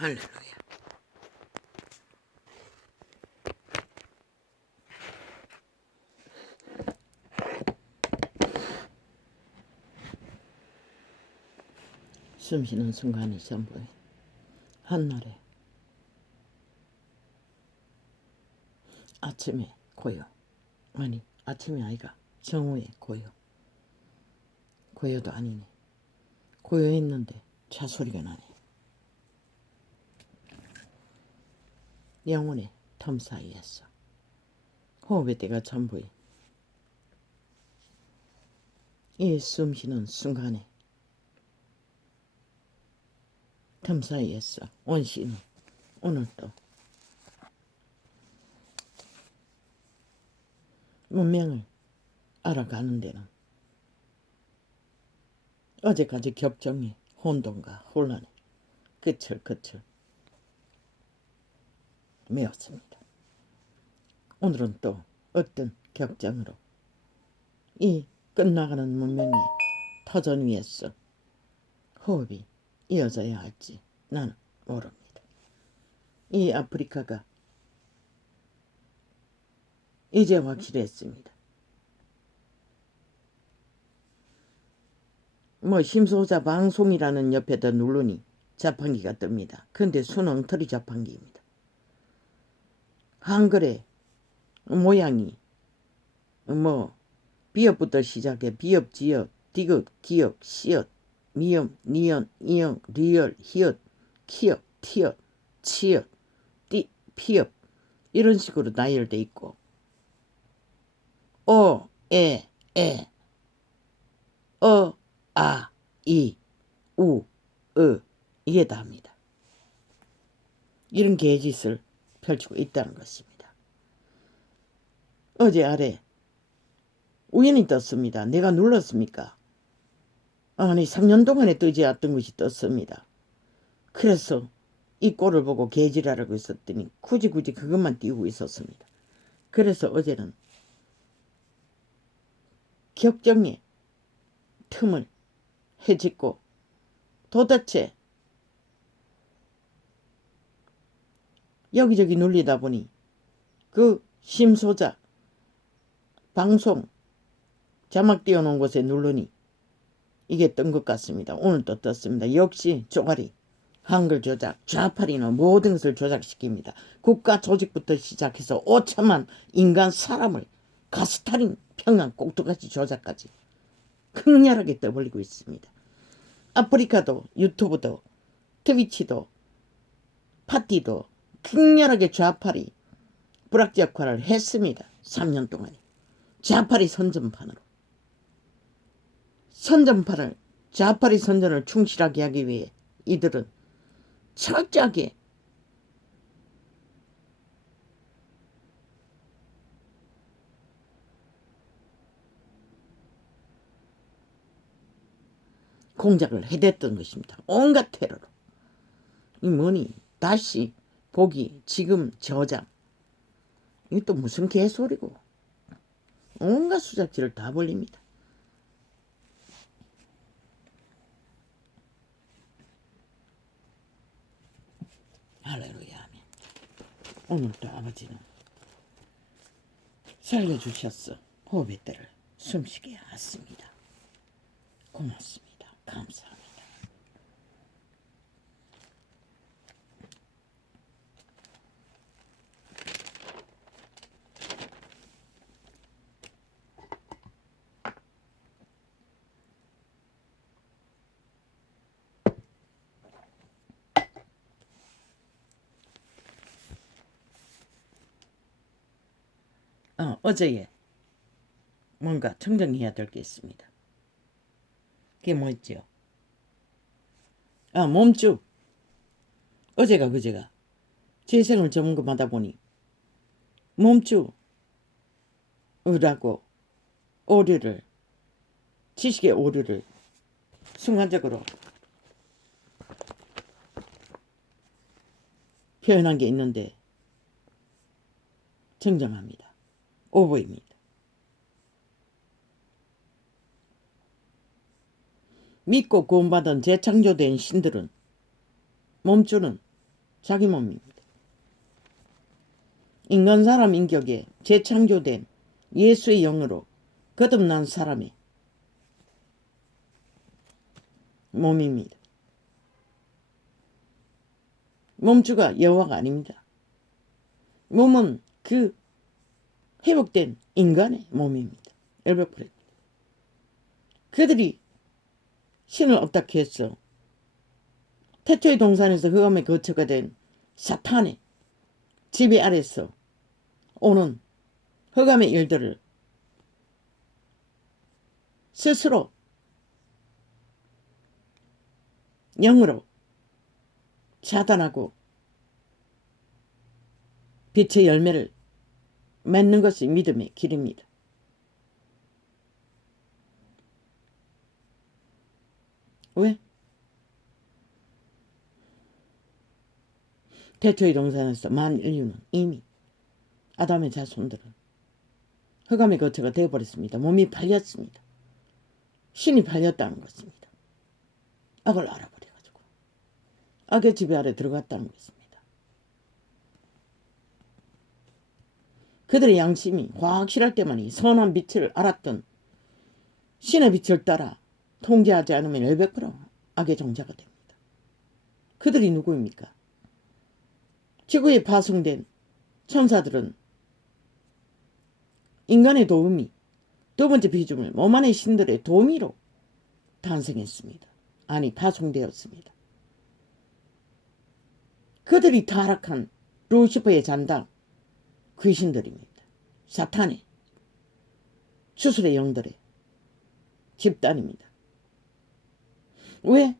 할렐루야. 숨쉬는 순간이 전부에 한날에 아침에 고요. 아니 아침이 아이가 정오에 고요. 고요도 아니네. 고요했는데 차 소리가 나네. 영혼의 텀 사이였어. 호흡의 때가 전부에 이 숨쉬는 순간에 텀 사이였어. 원시는 오늘 또 문명을 알아가는 데는 어제까지 격정의 혼돈과 혼란의 끝을 메웠습니다. 오늘은 또 어떤 격정으로 이 끝나가는 문명의 터전 위에서 호흡이 이어져야 할지 나는 모릅니다. 이 아프리카가 이제 확실했습니다. 심소자 방송이라는 옆에다 누르니 자판기가 뜹니다. 근데 수는 엉터리 자판기입니다. 한글의 모양이 비읍부터 시작해 비읍, 지읍, 디귿, 기역, 시읒, 미음, 니은, 이응, 리을, 히읗, 키읔, 티읕, 치읓, 띠, 피읕 이런 식으로 나열돼 있고 어, 에, 어, 아, 이, 우, 이게 다입니다. 이런 개짓을 펼치고 있다는 것입니다. 어제 아래 우연히 떴습니다. 내가 눌렀습니까? 아니 3년 동안에 뜨지 않았던 것이 떴습니다. 그래서 이 꼴을 보고 개지랄하고 있었더니 굳이 그것만 띄우고 있었습니다. 그래서 어제는 격정의 틈을 헤집고 도대체 여기저기 눌리다 보니 그 심소자 방송 자막 띄워놓은 곳에 누르니 이게 뜬 것 같습니다. 오늘도 떴습니다. 역시 쪼가리 한글 조작 좌파리는 모든 것을 조작시킵니다. 국가 조직부터 시작해서 5천만 인간 사람을 가스타린 평양 꼭두가시 조작까지 극렬하게 떠벌리고 있습니다. 아프리카도 유튜브도 트위치도 파티도 극렬하게 좌파리 불악지 역할을 했습니다. 3년 동안에 좌파리 선전판으로 좌파리 선전을 충실하게 하기 위해 이들은 철저하게 공작을 해댔던 것입니다. 온갖 테러로. 이 뭐니 다시 보기 지금 저장 이게 또 무슨 개소리고 온갖 수작질을 다 벌립니다. 할렐루야 아멘. 오늘도 아버지는 살려주셨어. 호흡의 때를 숨쉬게 하십니다. 고맙습니다. 감사합니다. 어제에 뭔가 청정해야 될 게 있습니다. 그게 뭐 있지요? 몸주. 어제가 그제가 재생을 점검하다 보니 몸주라고 오류를 지식의 오류를 순간적으로 표현한 게 있는데 정정합니다. 오보입니다. 믿고 구원받은 재창조된 신들은 몸주는 자기 몸입니다. 인간 사람 인격에 재창조된 예수의 영으로 거듭난 사람의 몸입니다. 몸주가 여호와가 아닙니다. 몸은 그 회복된 인간의 몸입니다. 엘베프레. 그들이 신을 어떻게 했어? 태초의 동산에서 흑암의 거처가 된 사탄의 지배 아래서 오는 흑암의 일들을 스스로 영으로 차단하고 빛의 열매를 맺는 것이 믿음의 길입니다. 왜? 태초의 동산에서 만인류는 이미 아담의 자손들은 흑암의 거처가 되어버렸습니다. 몸이 팔렸습니다. 신이 팔렸다는 것입니다. 악을 알아버려가지고 악의 지배 아래 들어갔다는 것입니다. 그들의 양심이 확실할 때만이 선한 빛을 알았던 신의 빛을 따라 통제하지 않으면 100% 악의 종자가 됩니다. 그들이 누구입니까? 지구에 파송된 천사들은 인간의 도우미, 두 번째 비중을 몸 안의 신들의 도우미로 탄생했습니다. 아니 파송되었습니다. 그들이 타락한 루시퍼의 잔당 귀신들입니다. 사탄의 추술의 영들의 집단입니다. 왜?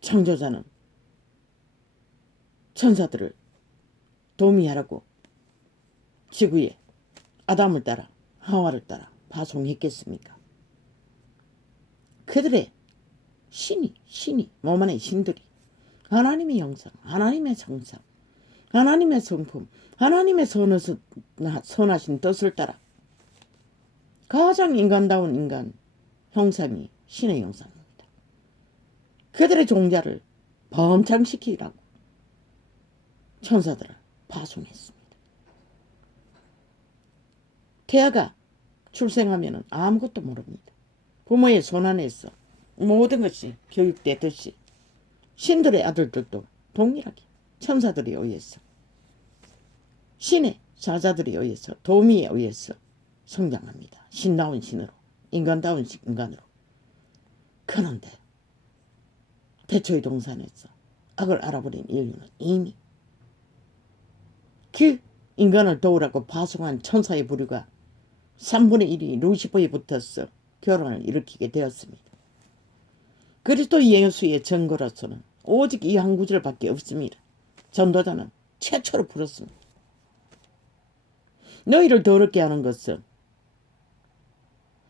창조자는 천사들을 도우미하라고 지구에 아담을 따라 하와를 따라 파송했겠습니까? 그들의 신이 몸 안의 신들이 하나님의 형상, 하나님의 성상, 하나님의 성품, 하나님의 선하신 뜻을 따라 가장 인간다운 인간 형상이 신의 형상입니다. 그들의 종자를 범창시키라고 천사들을 파송했습니다. 태아가 출생하면 아무것도 모릅니다. 부모의 손 안에서 모든 것이 교육되듯이 신들의 아들들도 동일하게 천사들에 의해서 신의 사자들에 의해서 도우미에 의해서 성장합니다. 신다운 신으로, 인간다운 인간으로. 그런데 태초의 동산에서 악을 알아버린 인류는 이미 그 인간을 도우라고 파송한 천사의 부류가 3분의 1이 루시퍼에 붙어서 결혼을 일으키게 되었습니다. 그리스도 예수의 증거로서는 오직 이 한 구절밖에 없습니다. 전도자는 최초로 풀었습니다. 너희를 더럽게 하는 것은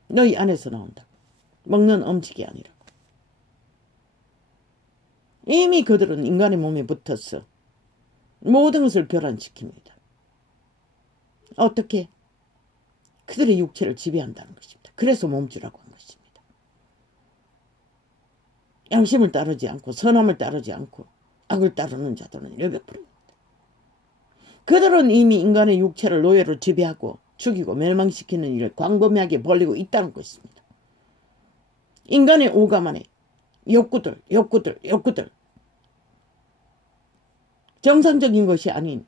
너희 안에서 나온다. 먹는 음식이 아니라고. 이미 그들은 인간의 몸에 붙어서 모든 것을 교란시킵니다. 어떻게? 그들의 육체를 지배한다는 것입니다. 그래서 몸주라고 한 것입니다. 양심을 따르지 않고 선함을 따르지 않고 악을 따르는 자들은 100%입니다. 그들은 이미 인간의 육체를 노예로 지배하고 죽이고 멸망시키는 일을 광범위하게 벌리고 있다는 것입니다. 인간의 오감 안에 욕구들 정상적인 것이 아닌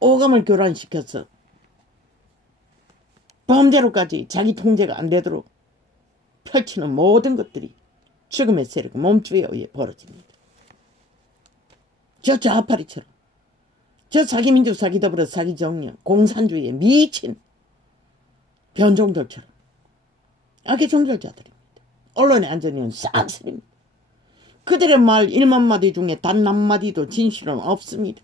오감을 교란시켜서 범죄로까지 자기 통제가 안 되도록 펼치는 모든 것들이 죽음의 세력 몸주에 의해 벌어집니다. 저 좌파리처럼 저 사기민주 사기더불어 사기정령 공산주의에 미친 변종들처럼 악의 종결자들입니다. 언론의 안전은 싹쓸입니다. 그들의 말 1만 마디 중에 단 한마디도 진실은 없습니다.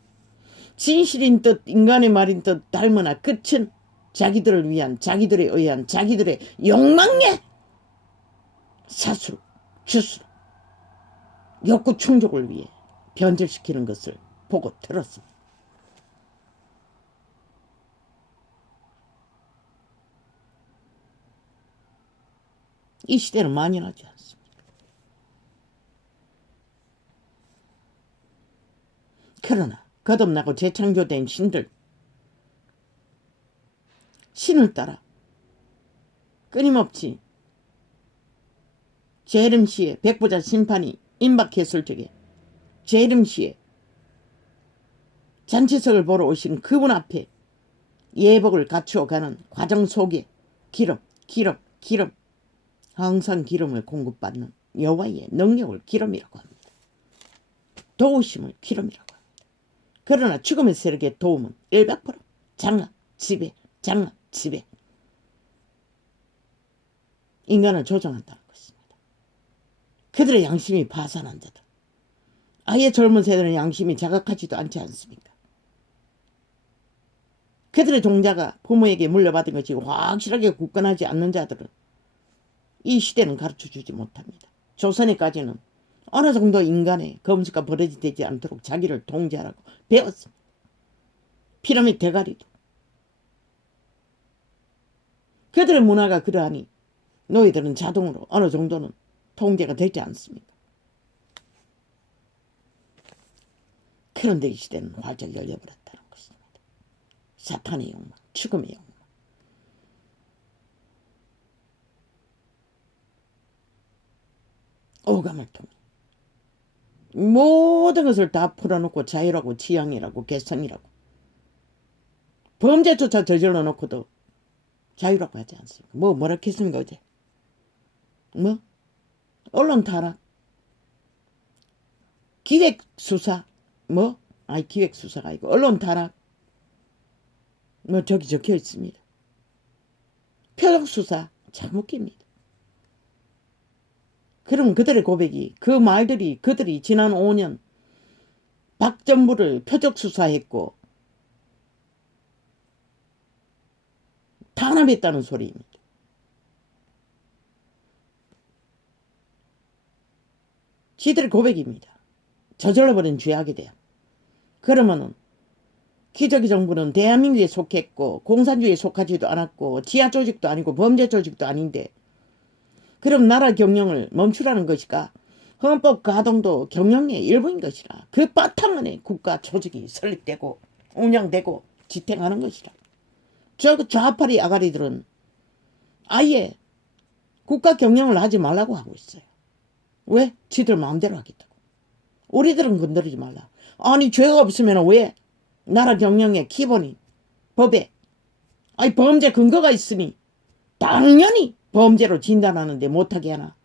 진실인 뜻 인간의 말인 뜻 닮으나 끝은 자기들을 위한 자기들에 의한 자기들의 욕망의 사수로 주수로 욕구 충족을 위해 변질시키는 것을 보고 들었습니다. 이 시대는 만연하지 않습니다. 그러나 거듭나고 재창조된 신들, 신을 따라 끊임없이 제름시에 백부자 심판이 임박했을 적에 제름시에 잔치석을 보러 오신 그분 앞에 예복을 갖추어 가는 과정 속에 기름, 항상 기름을 공급받는 여호와의 능력을 기름이라고 합니다. 도우심을 기름이라고 합니다. 그러나 죽음의 세력의 도움은 100% 장악, 지배, 인간을 조종한다는 것입니다. 그들의 양심이 파산한 자들, 아예 젊은 세대는 양심이 자각하지도 않지 않습니까? 그들의 종자가 부모에게 물려받은 것이 확실하게 굳건하지 않는 자들은 이 시대는 가르쳐주지 못합니다. 조선에까지는 어느 정도 인간의 검수가 버려지 되지 않도록 자기를 통제하라고 배웠습니다. 피라미드 대가리도. 그들의 문화가 그러하니 너희들은 자동으로 어느 정도는 통제가 되지 않습니까? 그런데 이 시대는 활짝 열려버렸다는 것입니다. 사탄의 욕망, 죽음의 욕망. 오감을 통해 모든 것을 다 풀어놓고 자유라고 지향이라고 개성이라고 범죄조차 저질러 놓고도 자유라고 하지 않습니까? 뭐라 했습니까 어제? 언론 탄압, 기획수사, 기획수사가 아니고 언론 탄압, 저기 적혀 있습니다. 표적수사, 참 웃깁니다. 그럼 그들의 고백이, 그 말들이 그들이 지난 5년 박 정부를 표적수사했고 탄압했다는 소리입니다. 지들의 고백입니다. 저질러버린 죄악에 대한. 그러면은 기저귀 정부는 대한민국에 속했고 공산주의에 속하지도 않았고 지하 조직도 아니고 범죄 조직도 아닌데 그럼 나라 경영을 멈추라는 것이가 헌법 가동도 경영의 일부인 것이라 그 바탕 안에 국가 조직이 설립되고 운영되고 지탱하는 것이라. 저 좌파리 아가리들은 아예 국가 경영을 하지 말라고 하고 있어요. 왜? 지들 마음대로 하겠다고. 우리들은 건드리지 말라. 아니 죄가 없으면 왜 나라 경영의 기본이 법에 범죄 근거가 있으니 당연히 범죄로 진단하는데 못하게 하나.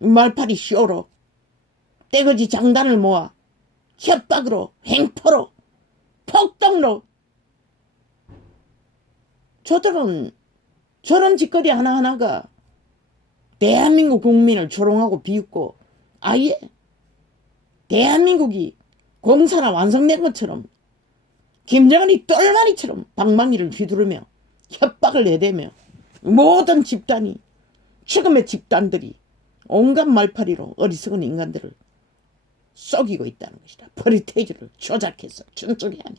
말팔이 쇼로 떼거지 장단을 모아 협박으로 횡포로 폭동으로 저들은 저런 짓거리 하나하나가 대한민국 국민을 조롱하고 비웃고 아예 대한민국이 공사나 완성된 것처럼 김정은이 똘마니처럼 방망이를 휘두르며 협박을 내대며 모든 집단이 죽음의 집단들이 온갖 말파리로 어리석은 인간들을 썩이고 있다는 것이다. 퍼리테이지를 조작해서 춘쪽이 아니.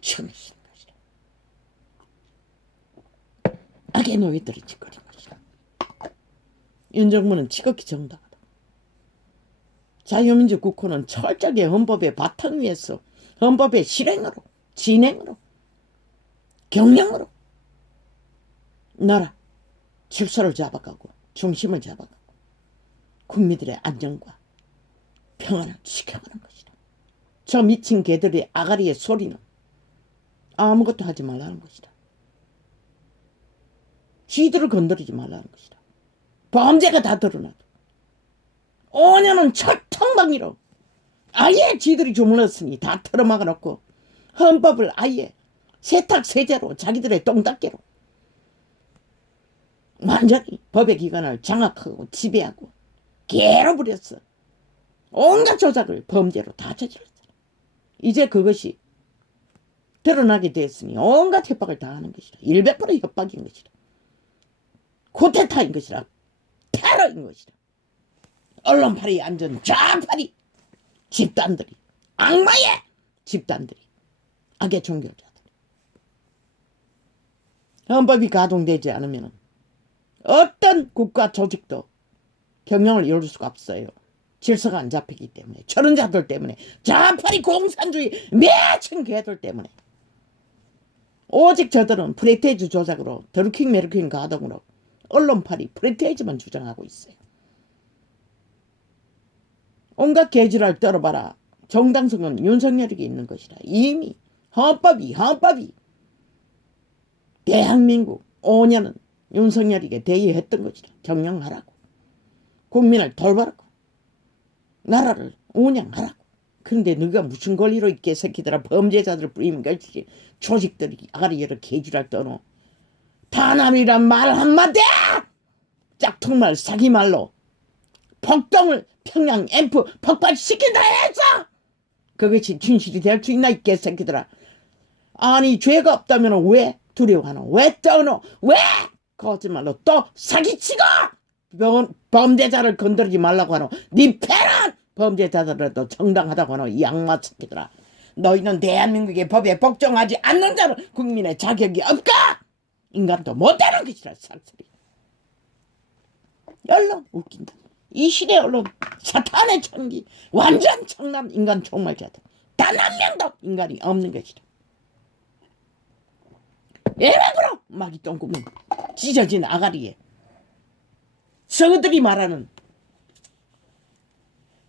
천이신 것이다. 악의 노예들이 짓거린 것이다. 윤 정부는 지극히 정당하다. 자유민주국호는 철저하게 헌법의 바탕 위에서 헌법의 실행으로 진행으로 경영으로 나라 질서를 잡아가고 중심을 잡아가고 국민들의 안정과 평안을 지켜가는 것이다. 저 미친 개들의 아가리의 소리는 아무것도 하지 말라는 것이다. 쥐들을 건드리지 말라는 것이다. 범죄가 다 드러나도 5년은 철통방위로 아예 쥐들이 주물렀으니 다 털어막아 놓고 헌법을 아예 세탁세제로 자기들의 똥닦개로 완전히 법의 기관을 장악하고 지배하고 개로 부렸어. 온갖 조작을 범죄로 다 저질렀어. 이제 그것이 드러나게 됐으니 온갖 협박을 다 하는 것이라. 100% 협박인 것이라. 쿠데타인 것이라. 테러인 것이라. 언론파리 앉은 좌파리 집단들이 악마의 집단들이 악의 종교자들. 헌법이 가동되지 않으면 어떤 국가 조직도 경영을 이룰 수가 없어요. 질서가 안 잡히기 때문에, 저런 자들 때문에, 좌파리 공산주의 매친 개들 때문에, 오직 저들은 프리테이즈 조작으로 드루킹 메르킹 가동으로 언론팔이 프리테이즈만 주장하고 있어요. 온갖 개지랄 떨어봐라. 정당성은 윤석열에게 있는 것이라. 이미 헌법이 대한민국 5년은 윤석열에게 대의했던 것이라. 경영하라고. 국민을 돌보라고. 나라를 운영하라고. 그런데 너가 무슨 권리로 이 개새끼들아 범죄자들을 뿌리면 걸치지. 조직들이 아가리 여러 개지랄 떠노. 탄압이란 말 한마디! 짝퉁말 사기말로 폭동을 평양 앰프 폭발시킨다 했어! 그것이 진실이 될 수 있나 이 개새끼들아. 아니 죄가 없다면 왜 두려워하노? 왜 떠노? 왜 거짓말로 또 사기치고 범죄자를 건드리지 말라고 하노? 네 패란 범죄자들도 정당하다고 하노? 이 양마 새끼들아. 너희는 대한민국의 법에 복종하지 않는 자는 국민의 자격이 없까? 인간도 못되는 것이라. 싹소리. 언론 웃긴다. 이 시대 언론 사탄의 천기, 완전 청남 인간 총말자들. 단 한 명도 인간이 없는 것이다. 일반으로 마귀 똥구멍 찢어진 아가리에 서그들이 말하는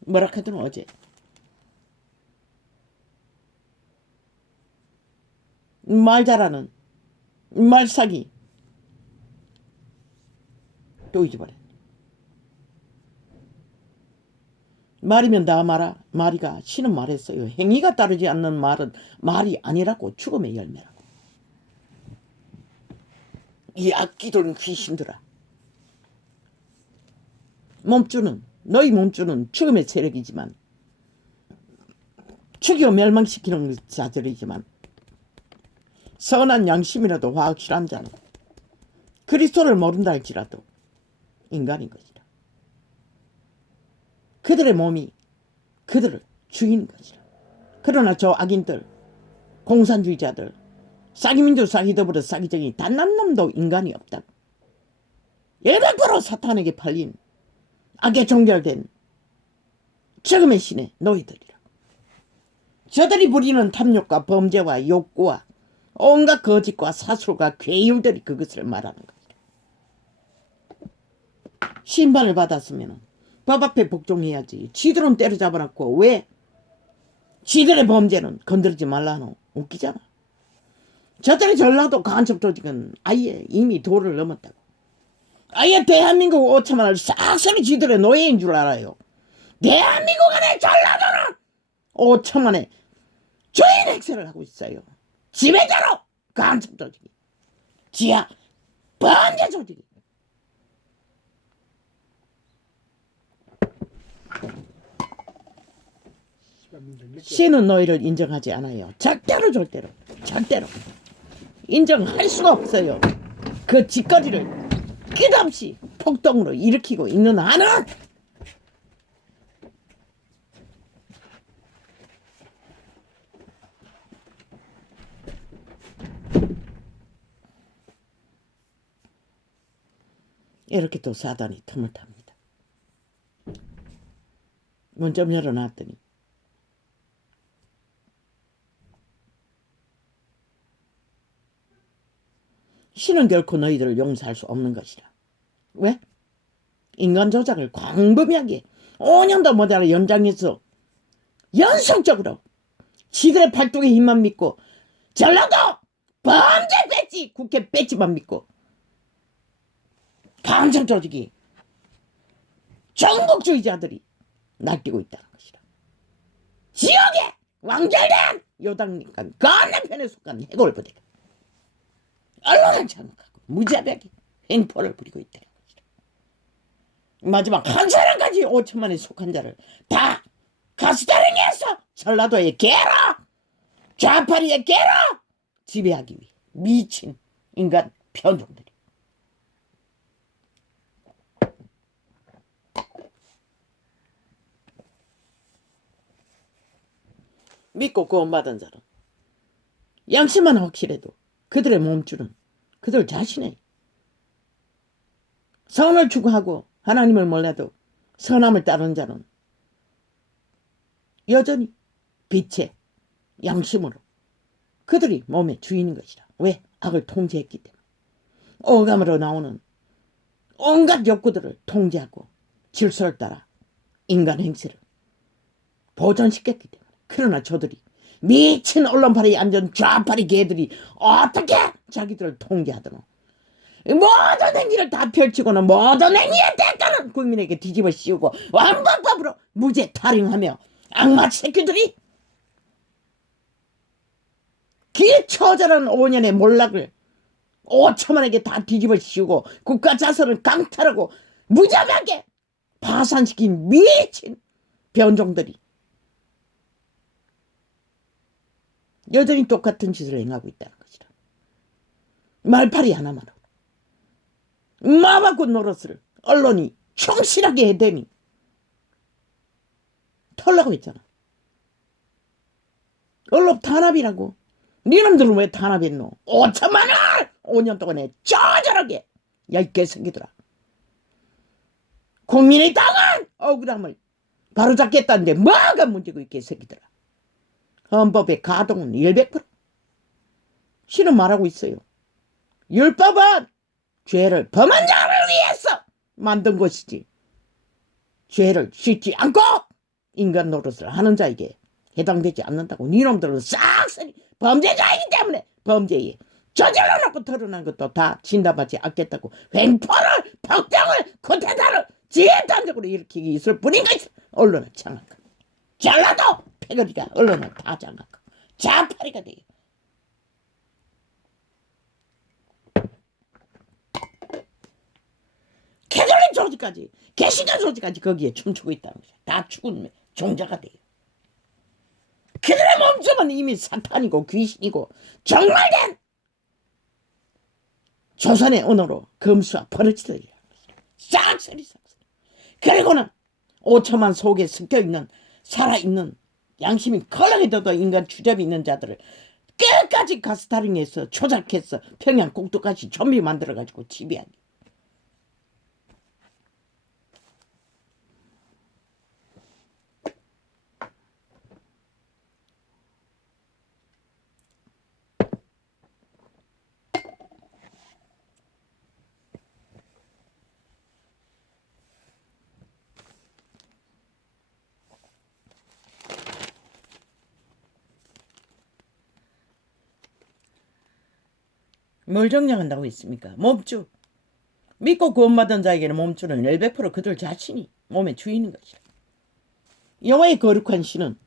뭐라 하더라 어제 말 잘하는 말사기 또 잊어버려. 말이면 다 말아. 말이가 신은 말했어요. 행위가 따르지 않는 말은 말이 아니라고. 죽음의 열매라고. 이 악기들은 귀신들아. 몸주는 너희 몸주는 죽음의 세력이지만 죽여 멸망시키는 자들이지만 선한 양심이라도 확실한 자는 그리스도를 모른다 할지라도 인간인 것이다. 그들의 몸이 그들을 죽이는 것이라. 그러나 저 악인들, 공산주의자들, 싸기민주 싸기더불어 싸기정이 단 한 놈도 인간이 없다. 100% 사탄에게 팔린 악에 종결된 죽음의 신의 노예들이라. 저들이 부리는 탐욕과 범죄와 욕구와 온갖 거짓과 사술과 괴율들이 그것을 말하는 것이다. 심판을 받았으면 법 앞에 복종해야지. 지들은 때려잡아놨고 왜 지들의 범죄는 건드리지 말라 하노? 웃기잖아. 저들의 전라도 간첩 조직은 아예 이미 도를 넘었다고. 아예 대한민국 5천만을 싹쓸이 지들의 노예인 줄 알아요. 대한민국 안에 전라도는 5천만의 주인 행세를 하고 있어요. 지배자로 간첩 조직이. 지하 범죄 조직이. 신은 너희를 인정하지 않아요. 절대로 인정할 수가 없어요. 그 짓거리를 끝없이 폭동으로 일으키고 있는 한은 이렇게 또 사단이 틈을 탑니다. 문 좀 열어놨더니 신은 결코 너희들을 용서할 수 없는 것이라. 왜? 인간 조작을 광범위하게 5년도 못하러 연장해서 연속적으로 지들의 팔뚝의 힘만 믿고 전라도 범죄 배지 국회 배지만 믿고 간첩 조직이 전국주의자들이 날뛰고 있다는 것이라. 지역에 왕절된 요당니까 건너편에 속한 해골 부대가 언론을 장악하고 무자비하게 횡포를 부리고 있다는 것이라. 마지막 한 사람까지 5천만에 속한 자를 다 가스다랭이에서 전라도의 개로 좌파리의 개로 지배하기 위해 미친 인간 편종들이. 믿고 구원받은 자는 양심만 확실해도 그들의 몸주는 그들 자신의 선을 추구하고 하나님을 몰라도 선함을 따르는 자는 여전히 빛의 양심으로 그들이 몸의 주인인 것이라. 왜? 악을 통제했기 때문에. 오감으로 나오는 온갖 욕구들을 통제하고 질서를 따라 인간 행세를 보존시켰기 때문에. 그러나 저들이 미친 언론파리에 앉은 좌파리 개들이 어떻게 자기들을 통제하더노. 모든 행위를 다 펼치고는 모든 행위의 대가는 국민에게 뒤집어 씌우고 완벽법으로 무죄 타령하며 악마 새끼들이 그 처절한 5년의 몰락을 5천만에게 다 뒤집어 씌우고 국가 자산을 강탈하고 무자비하게 파산시킨 미친 변종들이 여전히 똑같은 짓을 행하고 있다는 것이다. 말파리 하나만으로 마바꾼 노릇을 언론이 충실하게 해대니 털라고 했잖아. 언론 탄압이라고. 니놈들은 왜 탄압했노? 5천만 원! 5년 동안에 저저하게. 야, 이 개새끼들아. 국민이 당한 억울함을 바로잡겠다는데 뭐가 문제고, 이 개새끼들아. 헌법의 가동은 100%. 신은 말하고 있어요. 율법은 죄를 범한 자를 위해서 만든 것이지 죄를 씻지 않고 인간 노릇을 하는 자에게 해당되지 않는다고. 니놈들은 싹쓸이 범죄자이기 때문에 범죄에 저질러 놓고 털어난 것도 다 진단받지 않겠다고 횡포를 폭정을 쿠데타를 지혜단적으로 일으키기 있을 뿐인 것이 언론을 장악하고 잘라도 패거리가 언론을 다 장악하고 자파리가 돼요. 캐톨릭 조직까지 개신교 조직까지 거기에 춤추고 있다는 거죠. 다 죽은 종자가 돼요. 그들의 몸집은 이미 사탄이고 귀신이고 정말된 조선의 언어로 검수와 버릇들이라는 거죠. 싹쓸이. 그리고는 5천만 속에 섞여있는 살아있는 양심이 컬렁해져도 인간 주접이 있는 자들을 끝까지 가스타링해서 조작해서 평양 꼭두까지 좀비 만들어가지고 지배하기. 뭘 정량한다고 했습니까? 몸주. 믿고 구원받은 자에게는 몸주는 100% 그들 자신이 몸의 주인인 것이다. 여호와의 거룩한 신은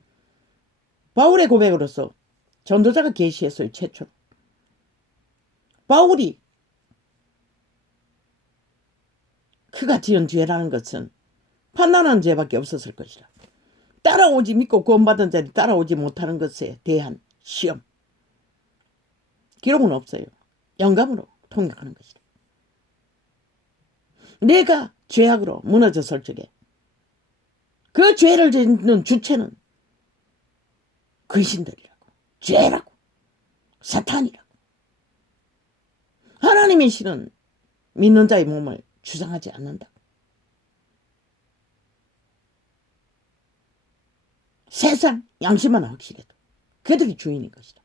바울의 고백으로서 전도자가 계시했어요. 최초로. 바울이 그가 지은 죄라는 것은 판단하는 죄밖에 없었을 것이라. 따라오지 믿고 구원받은 자들이 따라오지 못하는 것에 대한 시험. 기록은 없어요. 영감으로 통역하는 것이다. 내가 죄악으로 무너졌을 적에 그 죄를 짓는 주체는 귀신들이라고, 죄라고, 사탄이라고. 하나님의 신은 믿는 자의 몸을 주장하지 않는다. 세상 양심만 확실해도 그들이 주인인 것이다.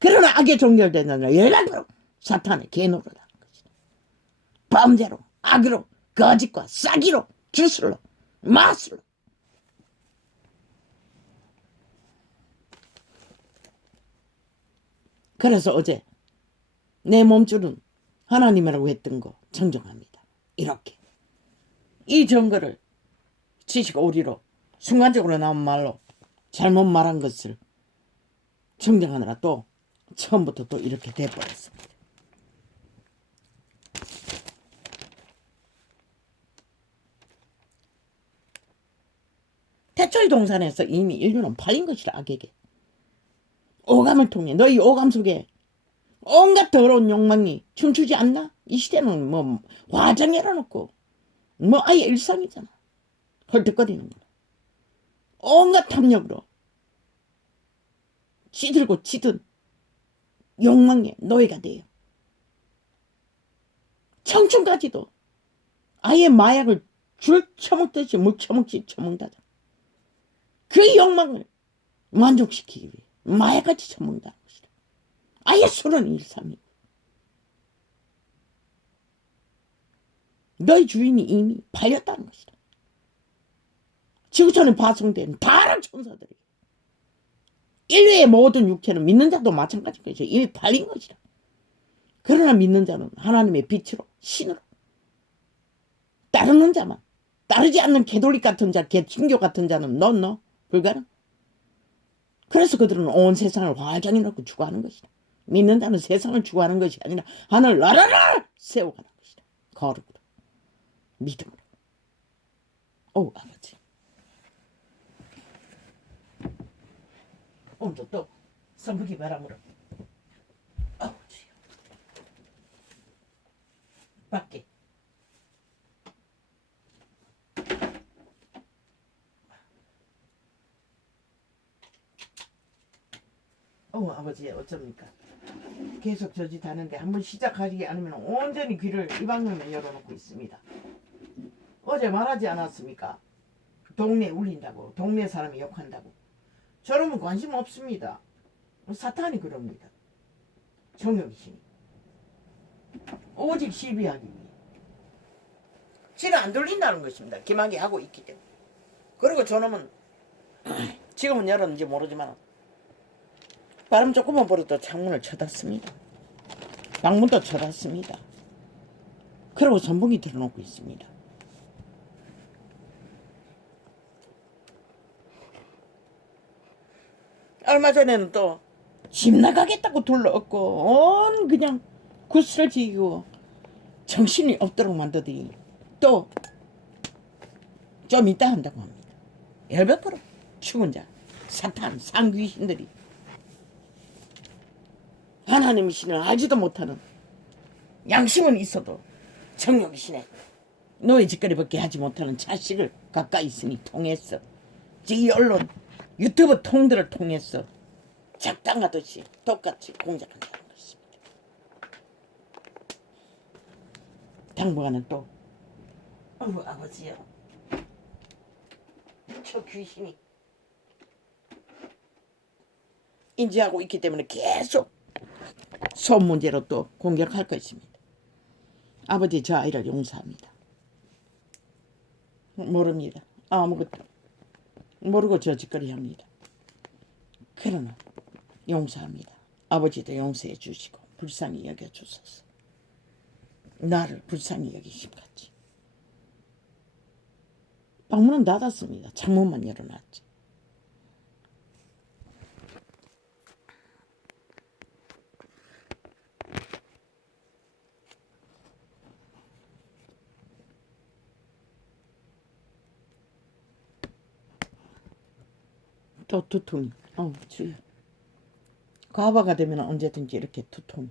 그러나 악에 종결된 자는 열반으로 사탄의 개노릇하는 것이다. 범죄로, 악으로, 거짓과 싸기로, 주술로, 마술로. 그래서 어제 내 몸주는 하나님이라고 했던 거 정정합니다. 이렇게 이 증거를 지식 오리로 순간적으로 나온 말로 잘못 말한 것을 정정하느라 또 처음부터 또 이렇게 돼버렸습니다. 태초의 동산에서 이미 인류는 팔린 것이라. 악에게 오감을 통해 너희 오감 속에 온갖 더러운 욕망이 춤추지 않나? 이 시대는 뭐 화장해라 놓고 뭐 아예 일상이잖아. 헐떡거리는 거. 온갖 탐욕으로 찌들고 찌든 욕망의 노예가 돼요. 청춘까지도 아예 마약을 줄 처먹듯이 물 처먹지 처먹다자. 그 욕망을 만족시키기 위해 마약같이 처먹는다는 것이다. 아예 술은 일삼이고 너희 주인이 이미 팔렸다는 것이다. 지구촌에 파송된 다른 천사들에게 인류의 모든 육체는 믿는 자도 마찬가지인 것이다. 이미 팔린 것이다. 그러나 믿는 자는 하나님의 빛으로 신으로 따르는 자만, 따르지 않는 개돌릭 같은 자, 개신교 같은 자는 너 불가능. 그래서 그들은 온 세상을 활장히 놓고 추구하는 것이다. 믿는 자는 세상을 추구하는 것이 아니라 하늘 나라를 세워가는 것이다. 거룩으로, 믿음으로. 오 아버지, 오늘도 또 선부기 바람으로 주여 밖에 아버지 어쩝니까? 계속 저짓하는데 한번 시작하지 않으면 온전히 귀를 이 방면에 열어놓고 있습니다. 어제 말하지 않았습니까? 동네 울린다고, 동네 사람이 욕한다고. 저러면 관심 없습니다. 사탄이 그럽니다. 정욕이시니 오직 시비하기 위해 지는 안 돌린다는 것입니다. 기막이 하고 있기 때문에. 그리고 저놈은 지금은 열었는지 모르지만 바람 조금만 불어도 창문을 쳐닫습니다. 방문도 쳐닫습니다. 그리고 선풍기 틀어놓고 있습니다. 얼마 전에는 또 집 나가겠다고 둘러엎고 온 그냥 구슬을 지고 정신이 없도록 만들더니 또 좀 이따 한다고 합니다. 열몇% 죽은 자, 사탄, 상귀신들이 하나님의 신을 알지도 못하는 양심은 있어도 정욕의 신에 노예 짓거리밖에 하지 못하는 자식을 가까이 있으니 통해서 이 언론 유튜브 통들을 통해서 작당하듯이 똑같이 공작한다는 것입니다. 당분간은 또 아버지요, 저 귀신이 인지하고 있기 때문에 계속 소음 문제로 또 공격할 것입니다. 아버지, 저 아이를 용서합니다. 모릅니다. 아무것도 모르고 저 짓거리 합니다. 그러나 용서합니다. 아버지도 용서해 주시고 불쌍히 여겨주소서. 나를 불쌍히 여기심같이. 방문은 닫았습니다. 창문만 열어놨지. 또 두통이. 주여. 과부하가 되면 언제든지 이렇게 두통.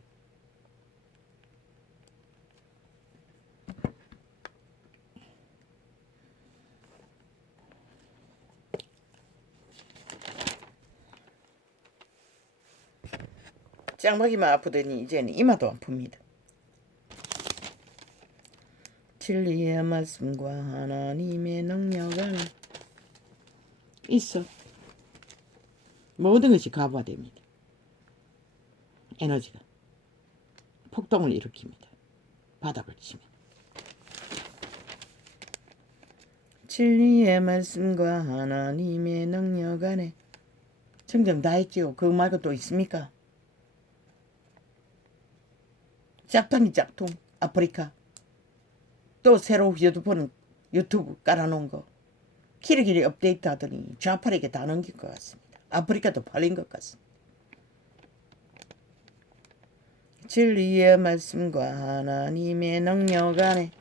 짱박이만 아프더니 이제는 이마도 아픕니다. 진리의 말씀과 하나님의 능력 안에 있어 모든 것이 가부화됩니다. 에너지가 폭동을 일으킵니다. 바닥을 치면. 진리의 말씀과 하나님의 능력 안에 정정 다 했지요. 그거 말고 또 있습니까? 짝퉁이 짝퉁 아프리카 또 새로 유튜브 깔아놓은 거 길이길이 업데이트 하더니 좌파에게 다 넘길 것 같습니다. 아프리카도 팔린 것 같습니다. 진리의 말씀과 하나님의 능력 안에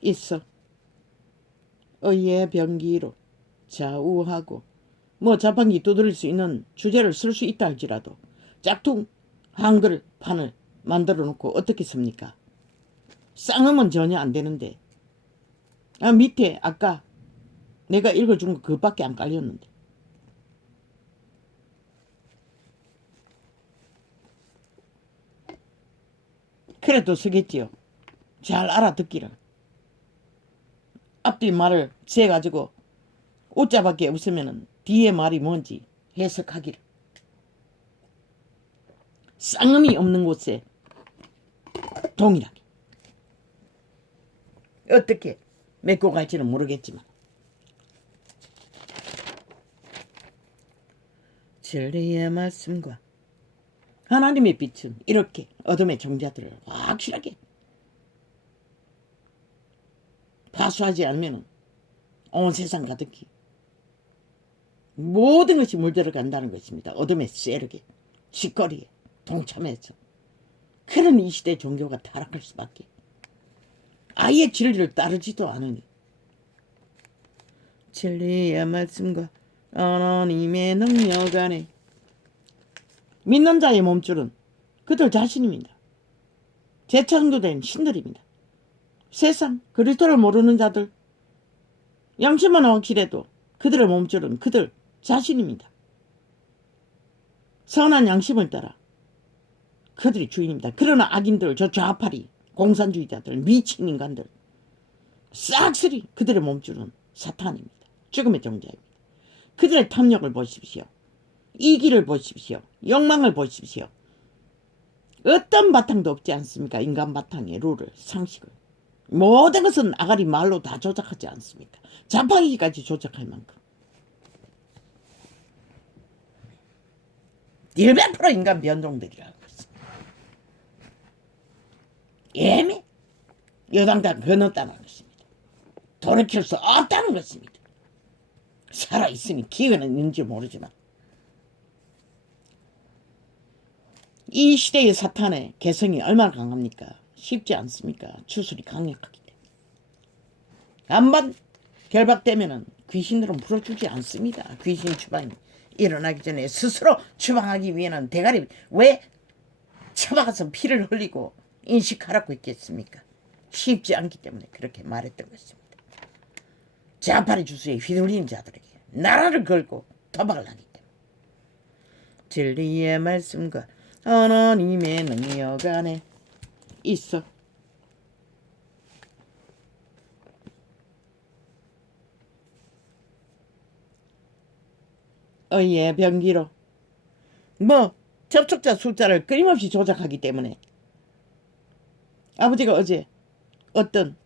있어 의의 병기로 좌우하고 자판기 두드릴 수 있는 주제를 쓸 수 있다 할지라도 짝퉁 한글판을 만들어 놓고 어떻게 씁니까? 쌍음은 전혀 안 되는데 밑에 아까 내가 읽어준 거 그것밖에 안 깔렸는데 그래도 쓰겠지요. 잘 알아듣기를. 앞뒤 말을 재가지고 오자밖에 없으면은 뒤에 말이 뭔지 해석하기를. 쌍음이 없는 곳에 동일하게. 어떻게 메꿔 갈지는 모르겠지만. 진리의 말씀과 하나님의 빛은 이렇게 어둠의 정자들을 확실하게 파수하지 않으면 온 세상 가득히 모든 것이 물들어간다는 것입니다. 어둠의 세력에, 짓거리에 동참해서. 그런 이 시대 종교가 타락할 수밖에. 아예 진리를 따르지도 않으니. 진리의 말씀과 하나님의 능력 안에 믿는 자의 몸줄은 그들 자신입니다. 재창조된 신들입니다. 세상 그리스도를 모르는 자들, 양심만 확실해도 그들의 몸줄은 그들 자신입니다. 선한 양심을 따라 그들이 주인입니다. 그러나 악인들, 저 좌파리, 공산주의자들, 미친 인간들 싹쓸이 그들의 몸줄은 사탄입니다. 죽음의 정자입니다. 그들의 탐욕을 보십시오. 이기를 보십시오. 욕망을 보십시오. 어떤 바탕도 없지 않습니까? 인간 바탕의 룰을, 상식을. 모든 것은 아가리 말로 다 조작하지 않습니까? 자파기까지 조작할 만큼. 100% 인간 변종들이라고 했습니다. 예매 여당당 건넜다는 것입니다. 돌이킬 수 없다는 것입니다. 살아있으니 기회는 있는지 모르지만 이 시대의 사탄의 개성이 얼마나 강합니까? 쉽지 않습니까? 주술이 강력하기 때문에. 한번 결박되면은 귀신들은 풀어주지 않습니다. 귀신 추방이 일어나기 전에 스스로 추방하기 위해는 대가리 왜 쳐박아서 피를 흘리고 인식하라고 했겠습니까? 쉽지 않기 때문에 그렇게 말했던 것입니다. 자파리 주수에 휘둘리는 자들에게 나라를 걸고 도박을 하기 때문에. 진리의 말씀과 하나님의 능력 안에 있어. 의의 병기로 접촉자 숫자를 끊임없이 조작하기 때문에 아버지가 어제 어떤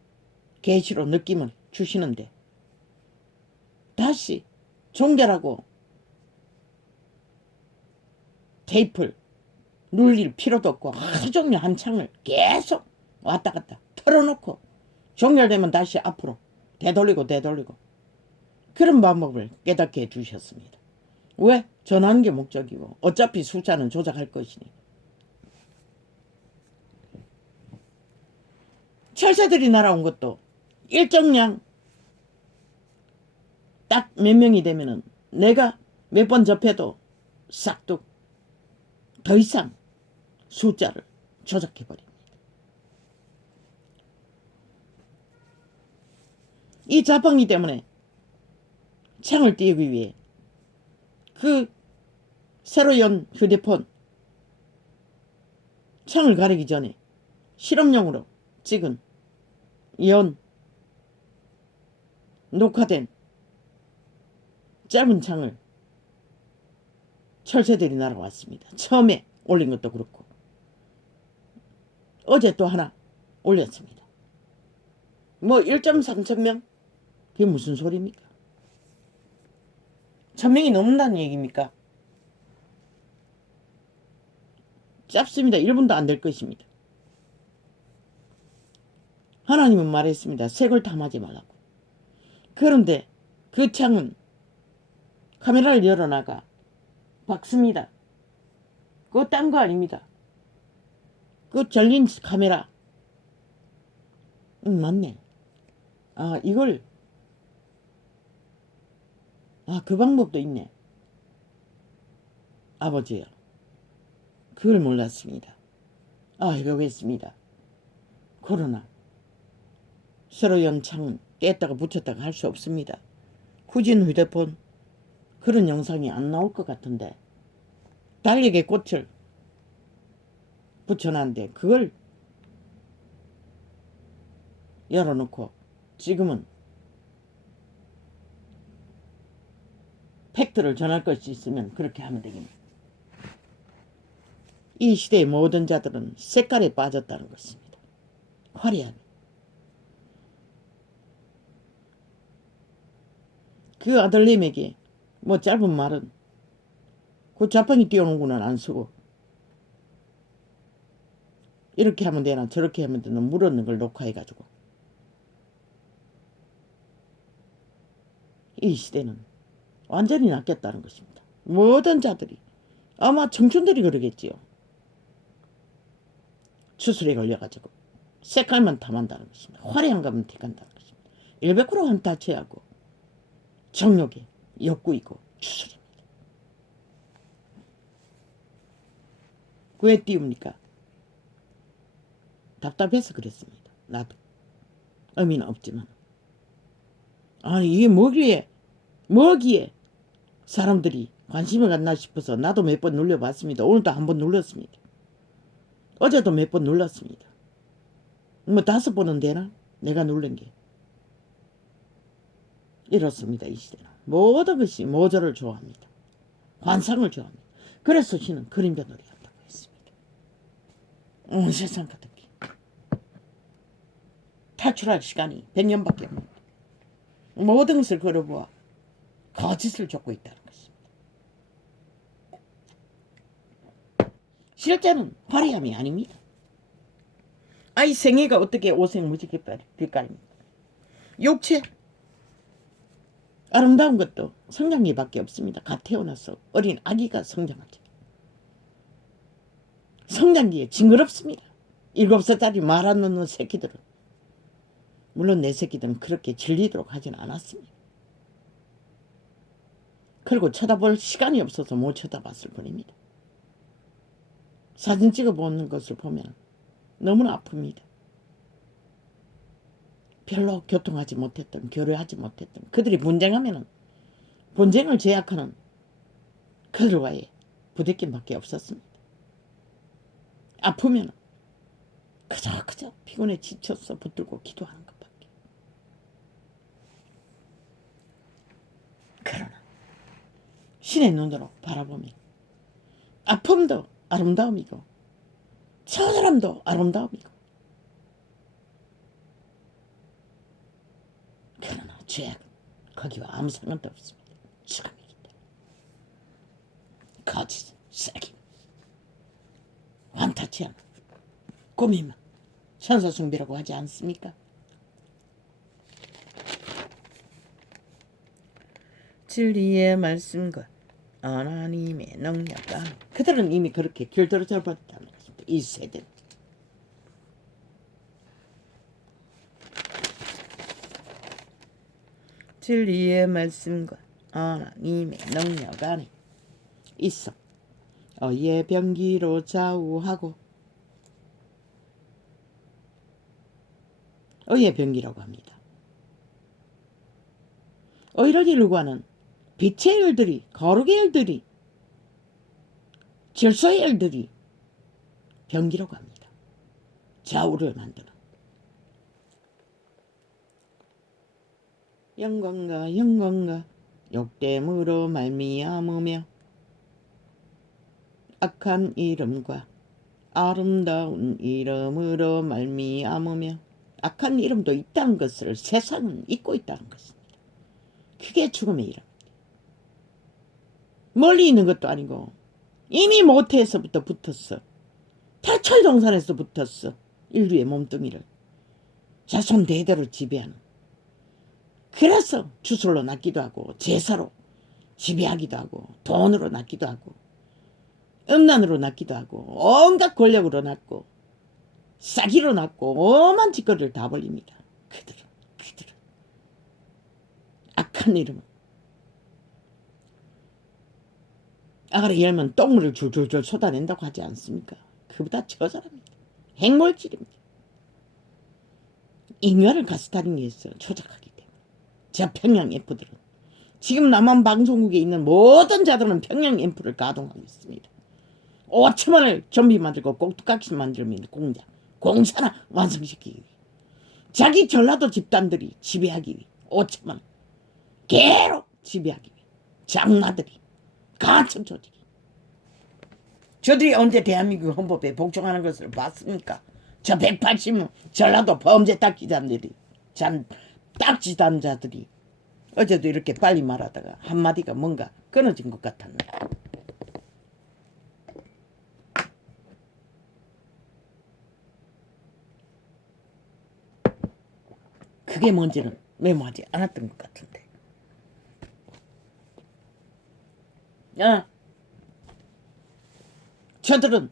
계시로 느낌을 주시는데 다시 종결하고 테이프를 눌릴 필요도 없고 하루 종일 한 창을 계속 왔다 갔다 털어놓고 종결되면 다시 앞으로 되돌리고 그런 방법을 깨닫게 해주셨습니다. 왜? 전하는 게 목적이고 어차피 숫자는 조작할 것이니. 철새들이 날아온 것도 일정량 딱 몇 명이 되면은 내가 몇 번 접해도 싹둑 더 이상 숫자를 조작해버립니다. 이 자판기 때문에 창을 띄우기 위해 그 새로 연 휴대폰 창을 가리기 전에 실험용으로 찍은 연 녹화된 짧은 창을 철새들이 날아왔습니다. 처음에 올린 것도 그렇고 어제 또 하나 올렸습니다. 1.3천 명? 그게 무슨 소리입니까? 1,000명이 넘는다는 얘기입니까? 짧습니다. 1분도 안 될 것입니다. 하나님은 말했습니다. 색을 탐하지 말라고. 그런데 그 창은 카메라를 열어나가 박습니다. 그거 딴 거 아닙니다. 그 절린 카메라. 맞네. 이걸 그 방법도 있네. 아버지요. 그걸 몰랐습니다. 해보겠습니다. 코로나. 새로 연 창은 뗐다가 붙였다가 할 수 없습니다. 후진 휴대폰 그런 영상이 안 나올 것 같은데 달력에 꽃을 붙여놨는데 그걸 열어놓고 지금은 팩트를 전할 것이 있으면 그렇게 하면 되겠습니다. 이 시대의 모든 자들은 색깔에 빠졌다는 것입니다. 화려하게. 그 아들님에게 뭐 짧은 말은 그 자판기 띄워놓고는 안 쓰고 이렇게 하면 되나 저렇게 하면 되나 물었는 걸 녹화해가지고 이 시대는 완전히 낚였다는 것입니다. 모든 자들이 아마 청춘들이 그러겠지요. 추술에 걸려가지고 색깔만 탐한다는 것입니다. 화려한 것만 택한다는 것입니다. 100% 한타치하고 정욕에 욕구이고 추술입니다. 왜 띄웁니까? 답답해서 그랬습니다. 나도 의미는 없지만 아니 이게 뭐기에 사람들이 관심을 갖나 싶어서 나도 몇 번 눌려봤습니다. 오늘도 한 번 눌렀습니다. 어제도 몇 번 눌렀습니다. 뭐 5번은 되나? 내가 누른 게. 이렇습니다. 이 시대는. 모든 것이 모조를 좋아합니다. 환상을 좋아합니다. 그래서 신은 그림자 놀이 한다고 했습니다. 온 세상 가득히. 탈출할 시간이 100년밖에 없습니다. 모든 것을 걸어보아 거짓을 쫓고 있다는 것입니다. 실제는 화려함이 아닙니다. 아이 생애가 어떻게 오색무지개 빛깔입니까? 육체 아름다운 것도 성장기밖에 없습니다. 갓 태어나서 어린 아기가 성장하죠. 성장기에 징그럽습니다. 7살짜리 말 안 듣는 새끼들은. 물론 내 새끼들은 그렇게 질리도록 하진 않았습니다. 그리고 쳐다볼 시간이 없어서 못 쳐다봤을 뿐입니다. 사진 찍어보는 것을 보면 너무나 아픕니다. 별로 교통하지 못했던, 교류하지 못했던 그들이 분쟁하면은 분쟁을 제약하는 그들과의 부대낌밖에 없었습니다. 아프면 그저 피곤에 지쳐서 붙들고 기도하는 것밖에. 그러나 신의 눈으로 바라보면 아픔도 아름다움이고 저 사람도 아름다움이고 그러나 죄악은 거기와 아무 상관도 없습니다. 죽음이기 때문에. 거짓, 사기, 완타치한 꾸밈은 천사숭배라고 하지 않습니까? 진리의 말씀과 하나님의 능력과 그들은 이미 그렇게 길들어져 버렸다는 것입니다. 이 세대는. 진리의 말씀과 하나님의 능력 안에 있어 어의 병기로 좌우하고 어의 병기라고 합니다. 어이를 이루고 하는 빛의 일들이 거룩의 일들이 질서의 일들이 병기라고 합니다. 좌우를 만드는 영광과 욕됨으로 말미암으며 악한 이름과 아름다운 이름으로 말미암으며 악한 이름도 있다는 것을 세상은 잊고 있다는 것입니다. 그게 죽음의 이름. 멀리 있는 것도 아니고 이미 모태에서부터 붙었어. 태초동산에서 붙었어. 인류의 몸뚱이를 자손 대대로 지배하는. 그래서 주술로 낳기도 하고 제사로 지배하기도 하고 돈으로 낳기도 하고 음란으로 낳기도 하고 온갖 권력으로 낳고 싸기로 낳고 오만 짓거리를 다 벌립니다. 그들은 악한 이름은 아가리 열면 똥물을 줄줄줄 쏟아낸다고 하지 않습니까? 그보다 처절합니다. 핵물질입니다. 인간을 가스타링해서 조작하기 때문에 저 평양 F들은 지금 남한 방송국에 있는 모든 자들은 평양 F를 가동하고 있습니다. 5천만을 좀비 만들고 꼭두각시 만들면 공사나 완성시키기 위해 자기 전라도 집단들이 지배하기 위해 5천만 개로 지배하기 위해 장마들이, 가천 조직이. 저들이 언제 대한민국 헌법에 복종하는 것을 봤습니까? 저 180명 전라도 범죄 딱지단들이, 딱지단자들이 어제도 이렇게 빨리 말하다가 한마디가 뭔가 끊어진 것 같았네. 그게 뭔지는 메모하지 않았던 것 같은데. 저들은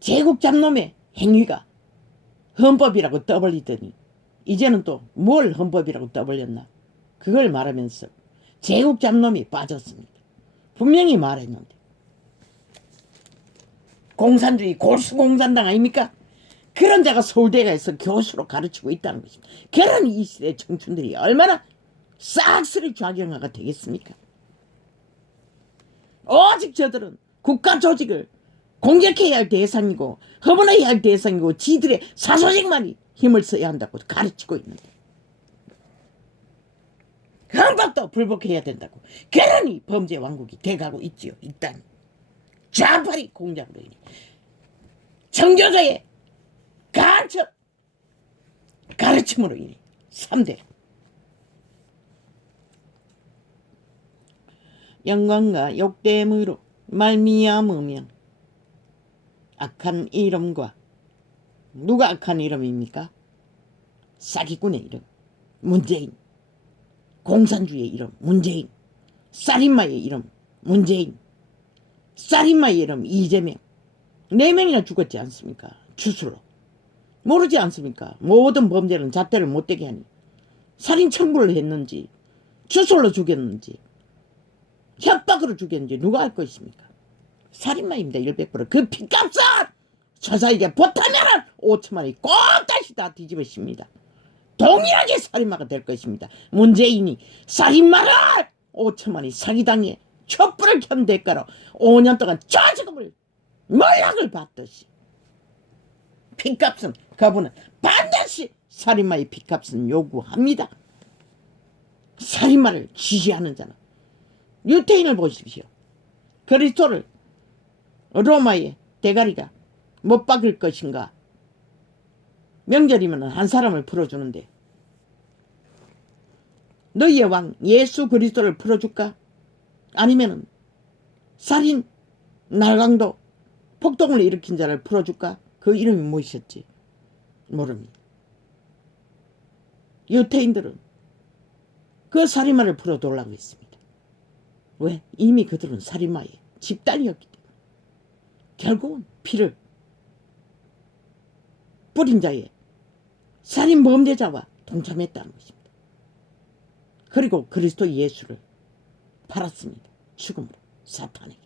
제국 잡놈의 행위가 헌법이라고 떠벌리더니 이제는 또 뭘 헌법이라고 떠벌렸나? 그걸 말하면서 제국 잡놈이 빠졌습니다. 분명히 말했는데. 공산주의 골수공산당 아닙니까? 그런 자가 서울대가에서 교수로 가르치고 있다는 것입니다. 그런 이 시대 청춘들이 얼마나 싹쓸이 좌경화가 되겠습니까? 오직 저들은 국가 조직을 공격해야 할 대상이고 허물어야 할 대상이고 지들의 사소식만이 힘을 써야 한다고 가르치고 있는데 헌법도 불복해야 된다고. 그러니 범죄 왕국이 돼가고 있지요. 일단 좌파리 공작으로 인해 청교도의 간첩 가르침으로 인해 3대 영광과 욕됨으로 말미암으며 악한 이름과, 누가 악한 이름입니까? 사기꾼의 이름 문재인, 공산주의의 이름 문재인, 살인마의 이름 문재인, 살인마의 이름 이재명. 4명이나 죽었지 않습니까? 주술로. 모르지 않습니까? 모든 범죄는 잣대를 못되게 하니 살인 청구를 했는지 주술로 죽였는지 협박으로 죽였는지 누가 알 것입니까? 살인마입니다. 100%. 그 핏값은 서사에게 보타면 5천만 원이 꼭 다시 다 뒤집어집니다. 동일하게 살인마가 될 것입니다. 문재인이 살인마를 5천만 원이 사기당해 촛불을 켠 대가로 5년 동안 저지금을 몰락을 받듯이 핏값은 그분은 반드시 살인마의 핏값은 요구합니다. 살인마를 지지하는 자는 유태인을 보십시오. 그리스도를 로마의 대가리가 못 박을 것인가? 명절이면 한 사람을 풀어주는데 너희의 왕 예수 그리스도를 풀어줄까? 아니면은 살인, 날강도, 폭동을 일으킨 자를 풀어줄까? 그 이름이 무엇이었지? 모릅니다. 유태인들은 그 살인마를 풀어달라고 했습니다. 왜? 이미 그들은 살인마의 집단이었기 때문에. 결국은 피를 뿌린 자의 살인범죄자와 동참했다는 것입니다. 그리고 그리스도 예수를 팔았습니다. 죽음으로, 사탄에게.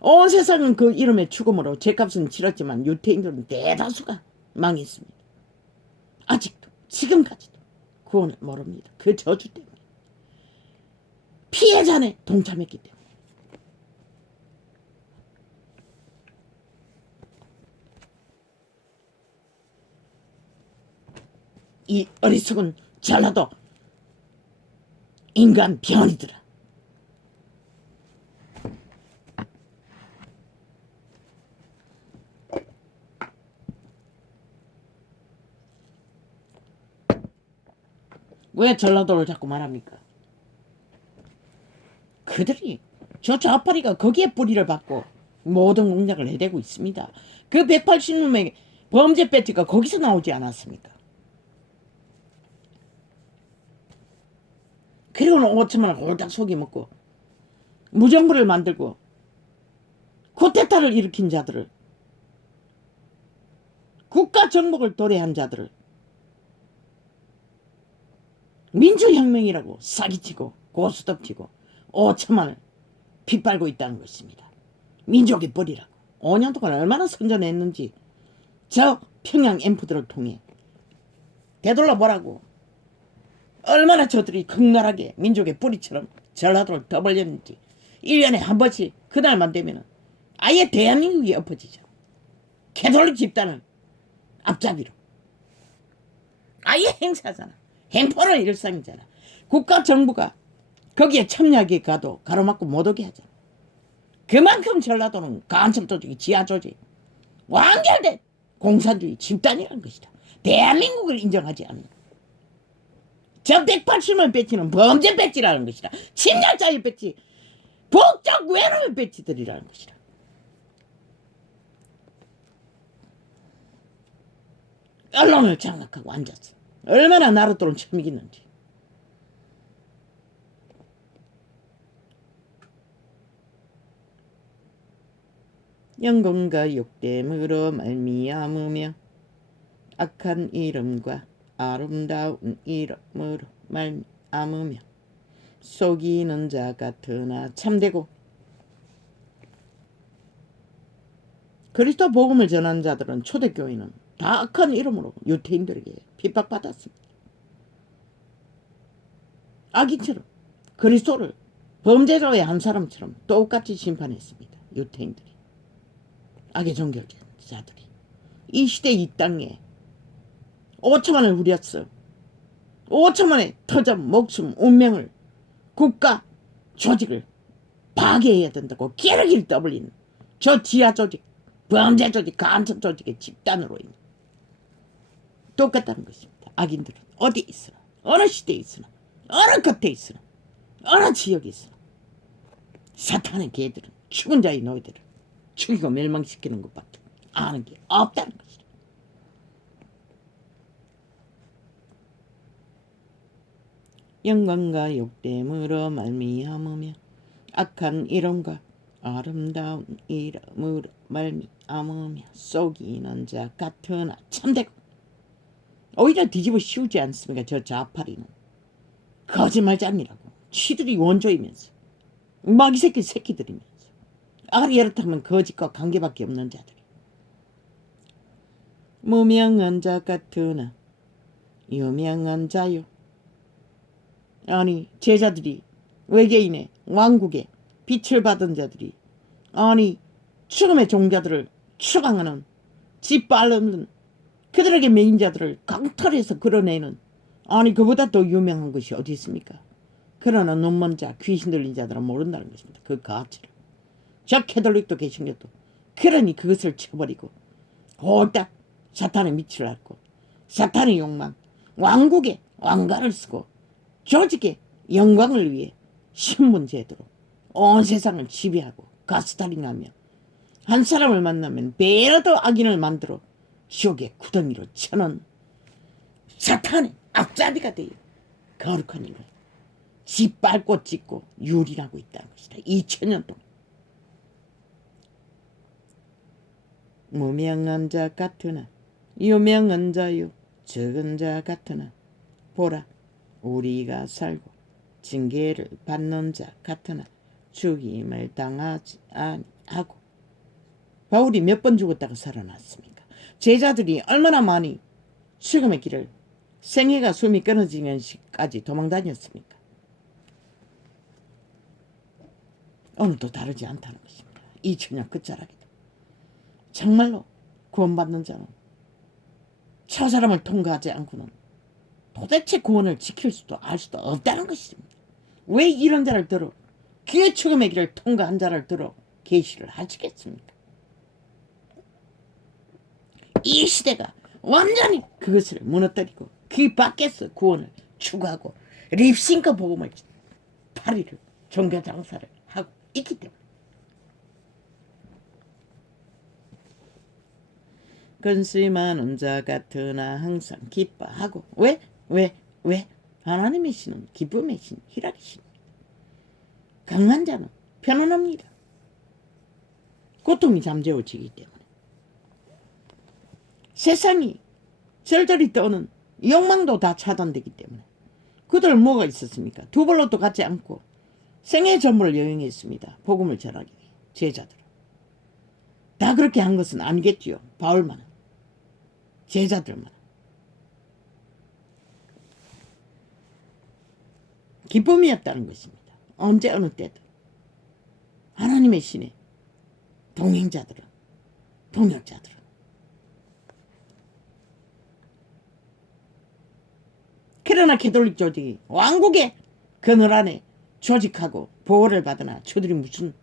온 세상은 그 이름의 죽음으로 죄값은 치렀지만 유태인들은 대다수가 망했습니다. 아직도 지금까지도 구원을 모릅니다. 그 저주 때문에. 피해자에 동참했기 때문에. 이 어리석은 전라도 인간 병이더라. 왜 전라도를 자꾸 말합니까? 그들이 저 좌파리가 거기에 뿌리를 받고 모든 공작을 해대고 있습니다. 그 180놈의 범죄 배지가 거기서 나오지 않았습니까? 그리고는 5천만 원 홀딱 속이먹고 무정부를 만들고 쿠데타를 일으킨 자들을, 국가 정복을 도래한 자들을 민주혁명이라고 사기치고 고스톱치고 5천만 원을 빗발고 있다는 것입니다. 민족의 뿌리라고. 5년 동안 얼마나 선전했는지 저 평양 앰프들을 통해 되돌아보라고. 얼마나 저들이 극렬하게 민족의 뿌리처럼 전라도를 떠벌렸는지. 1년에 한 번씩 그날만 되면 아예 대한민국이 엎어지죠. 캐톨릭 집단은 앞잡이로. 아예 행사잖아. 행포는 일상이잖아. 국가 정부가 거기에 참여하게 가도 가로막고 못 오게 하잖아. 그만큼 전라도는 간첩 조직이 지하 조직, 완결된 공산주의 집단이라는 것이다. 대한민국을 인정하지 않는 저 180만 배지는 범죄 배지라는 것이다. 침략자의 배지, 북적 외놈의 배지들이라는 것이다. 언론을 장악하고 앉았어. 얼마나 나루토를 처음 이겼는지. 영공과 욕됨으로 말미암으며 악한 이름과 아름다운 이름으로 말미암으며 속이는 자 같으나 참되고 그리스도 복음을 전하는 자들은 초대교회는 다 악한 이름으로 유태인들에게 핍박받았습니다. 악인처럼 그리스도를 범죄자의 한 사람처럼 똑같이 심판했습니다. 유태인들이, 악의 종교자들이 이 시대 이 땅에 5천만을 후렸어. 5천만의 터전, 목숨, 운명을, 국가, 조직을 파괴해야 된다고 기러기를 떠벌리는 저 지하 조직, 범죄 조직, 간첩 조직의 집단으로 인해 똑같다는 것입니다. 악인들은 어디 있으나, 어느 시대에 있으나, 어느 겉에 있으나, 어느 지역에 있으나 사탄의 개들은 죽은 자의 너희들을 죽이고 멸망시키는 것밖에 아는 게 없다는 것이다. 영광과 욕됨으로 말미암으며 악한 이름과 아름다운 이름으로 말미암으며 속이는 자 같으나 참되고 오히려 뒤집어 씌우지 않습니까? 저 좌파리는 거짓말장이라고 치들이 원조이면서 마귀 새끼들이면서 아가리 이렇다면 거짓과 관계밖에 없는 자들, 무명한 자 같으나 유명한 자요. 아니 제자들이 외계인의 왕국에 빛을 받은 자들이 아니 죽음의 종자들을 추방하는 짓밟는 그들에게 메인자들을 강탈해서 끌어내는 아니 그보다 더 유명한 것이 어디 있습니까? 그러나 눈먼 자 귀신 들린 자들은 모른다는 것입니다. 그 가치를. 저 캐톨릭도 개신교도 그러니 그것을 쳐버리고 홀딱 사탄의 밑을 앓고 사탄의 욕망 왕국의 왕관을 쓰고 조직의 영광을 위해 신분제도로 온 세상을 지배하고 가스타링하며 한 사람을 만나면 배로 더 악인을 만들어 지옥의 구덩이로 쳐넣은 사탄의 앞잡이가 되어 거룩한 일을 짓밟고 찢고 유린하고 있다는 것이다. 2000년 동안. 무명한 자 같으나 유명한 자요 적은 자 같으나 보라 우리가 살고 징계를 받는 자 같으나 죽임을 당하지 아니하고 바울이 몇 번 죽었다가 살아났습니까? 제자들이 얼마나 많이 죽음의 길을 생애가 숨이 끊어지면까지 도망다녔습니까? 오늘도 다르지 않다는 것입니다. 2000년 끝자락에도 정말로 구원받는 자는 저 사람을 통과하지 않고는 도대체 구원을 지킬 수도 알 수도 없다는 것입니다. 왜 이런 자를 들어 그의 죽음의 길을 통과한 자를 들어 계시를 하시겠습니까? 이 시대가 완전히 그것을 무너뜨리고 그 밖에서 구원을 추구하고 립싱크 복음을 파리를 종교 장사를 하고 있기 때문에 근심하는 자 같으나 항상 기뻐하고 왜? 하나님의 신은 기쁨의 신, 희락의 신. 강한 자는 편안합니다. 고통이 잠재워지기 때문에 세상이 절절히 떠는 욕망도 다 차단되기 때문에 그들은 뭐가 있었습니까? 두 발로도 갖지 않고 생애 전부를 여행했습니다. 복음을 전하기 위해 제자들은. 다 그렇게 한 것은 아니겠지요. 바울만은 제자들만 기쁨이었다는 것입니다. 언제 어느 때든 하나님의 신의 동행자들은 동역자들은 그러나 캐톨릭 조직이 왕국의 그늘 안에 조직하고 보호를 받으나 저들이 무슨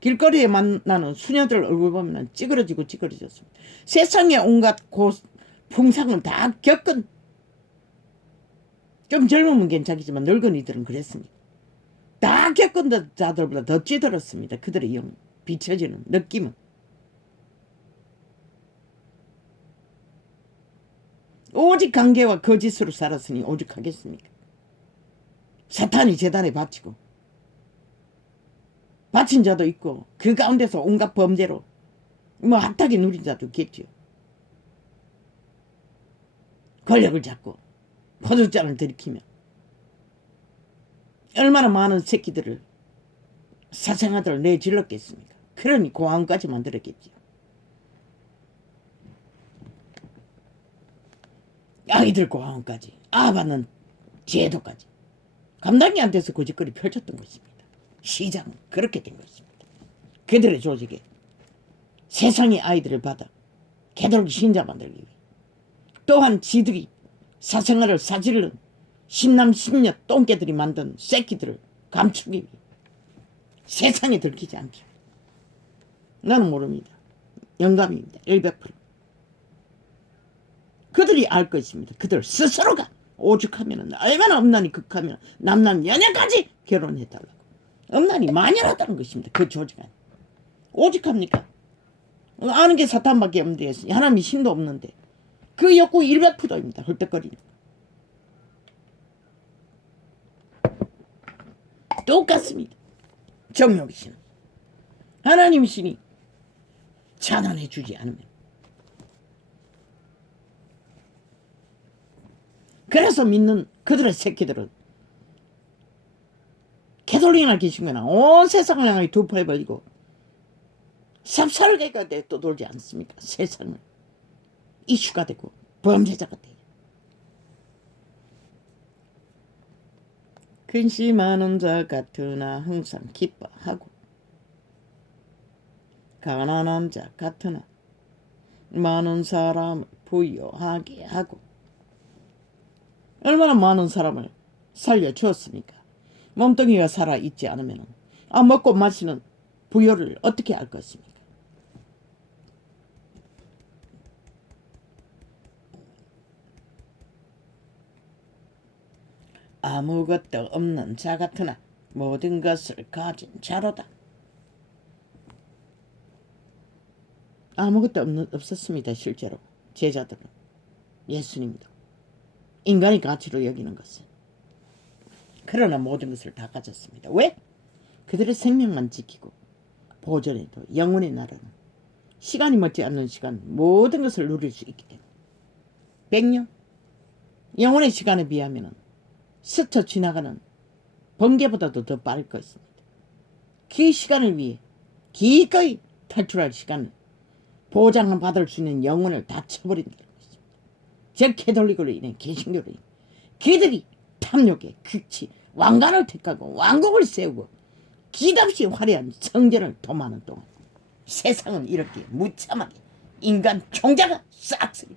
길거리에 만나는 수녀들 얼굴 보면 찌그러지고 찌그러졌습니다. 세상의 온갖 풍상을 다 겪은, 좀 젊으면 괜찮겠지만 늙은이들은 그랬습니다. 다 겪은 자들보다 더 찌들었습니다. 그들의 영 비춰지는 느낌은. 오직 관계와 거짓으로 살았으니 오죽하겠습니까? 사탄이 재단에 바치고 바친 자도 있고 그 가운데서 온갖 범죄로 핫하게 누린 자도 있겠죠. 권력을 잡고 포도장을 들이키며 얼마나 많은 새끼들을 사생아들을 내질렀겠습니까? 그러니 고아원까지 만들었겠지요. 아이들 고아원까지, 아바는 제도까지 감당이 안 돼서 거짓거리 펼쳤던 것입니다. 시장은 그렇게 된 것입니다. 그들의 조직에 세상의 아이들을 받아 개돌기 신자 만들기 위해, 또한 지들이 사생활을 사질른 신남 신녀 똥개들이 만든 새끼들을 감추기 위해 세상에 들키지 않게. 나는 모릅니다. 영감입니다. 100%. 그들이 알 것입니다. 그들 스스로가 오죽하면 얼마나 엄난히 극하면 남남 연애까지 결혼해달라고 엄난히 마녀하다는 것입니다. 그 조직 안에. 오죽합니까? 아는 게 사탄밖에 없는데 하나님이 신도 없는데 그 욕구 100%입니다. 헐떡거리는. 똑같습니다. 정욕의 신은 하나님 신이 차단해 주지 않으면. 그래서 믿는 그들의 새끼들은 캐톨릭이나 기신교나 온 세상을 향해 두 팔 벌리고 삽살개가 돼 또 돌지 않습니까? 세상을 이슈가 되고 범죄자가 돼요. 근심하는 자 같으나 항상 기뻐하고 가난한 자 같으나 많은 사람을 부유하게 하고. 얼마나 많은 사람을 살려주었습니까? 몸뚱이가 살아있지 않으면 먹고 마시는 부요를 어떻게 알 것입니까? 아무것도 없는 자 같으나 모든 것을 가진 자로다. 아무것도 없었습니다. 실제로 제자들은 예수님도 인간의 가치로 여기는 것은. 그러나 모든 것을 다 가졌습니다. 왜? 그들의 생명만 지키고 보존해도 영혼의 나라는 시간이 멀지 않는 시간 모든 것을 누릴 수 있기 때문에. 100년? 영혼의 시간에 비하면 스쳐 지나가는 번개보다도 더 빠를 것입니다. 그 시간을 위해 기꺼이 탈출할 시간을 보장받을 수 있는 영혼을 다 쳐버린다는 것입니다. 즉 캐톨릭으로 인해 개신교로 인해 그들이 탐욕의 극치 왕관을 택하고 왕국을 세우고 기답시 화려한 성전을 도마하는 동안 세상은 이렇게 무참하게 인간 총자가 싹쓸이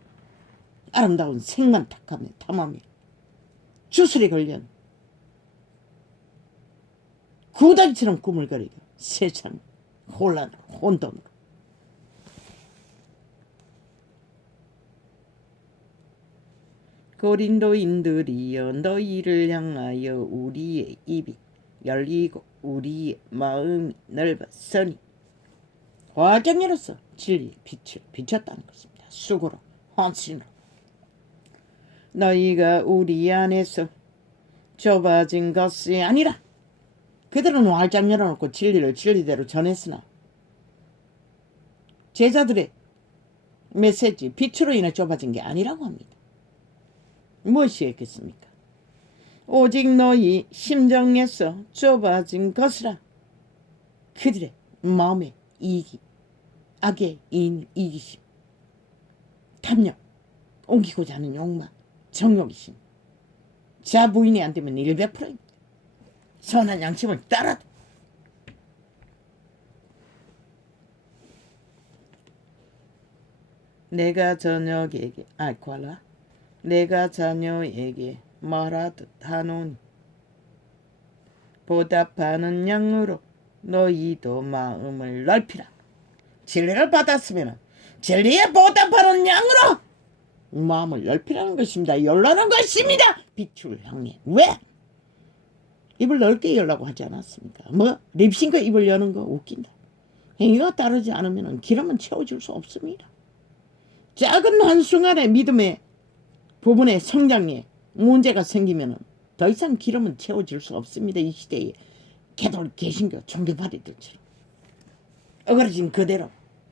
아름다운 생만 탐하며 주술에 걸려 구더기처럼 꿈을 거리고 세상 혼란으로 혼돈으로. 고린도인들이여 너희를 향하여 우리의 입이 열리고 우리의 마음이 넓었으니 화정이로서 진리의 빛을 비췄다는 것입니다. 수고로 헌신으로. 너희가 우리 안에서 좁아진 것이 아니라. 그들은 활짝 열어놓고 진리를 진리대로 전했으나 제자들의 메시지 빛으로 인해 좁아진 게 아니라고 합니다. 무엇이었겠습니까? 오직 너희 심정에서 좁아진 것이라. 그들의 마음의 이익이 악의 이기심, 탐욕, 옮기고자 하는 욕망, 정욕이심. 자 부인이 안 되면 100%입니다. 선한 양심을 따라. 내가 자녀에게 말하듯 하노니 보답하는 양으로 너희도 마음을 넓히라. 진리를 받았으면 진리에 보답하는 양으로 마음을 넓히라는 것입니다. 열라는 것입니다. 빛을 향해. 왜? 입을 넓게 열라고 하지 않았습니까? 뭐 립싱크 입을 여는 거 웃긴다. 행위가 따르지 않으면 기름은 채워질 수 없습니다. 작은 한순간의 믿음의 부분의 성장에 문제가 생기면 더 이상 기름은 채워질 수 없습니다. 이 시대에 개신교 종교파리들처럼 어그러진 그대로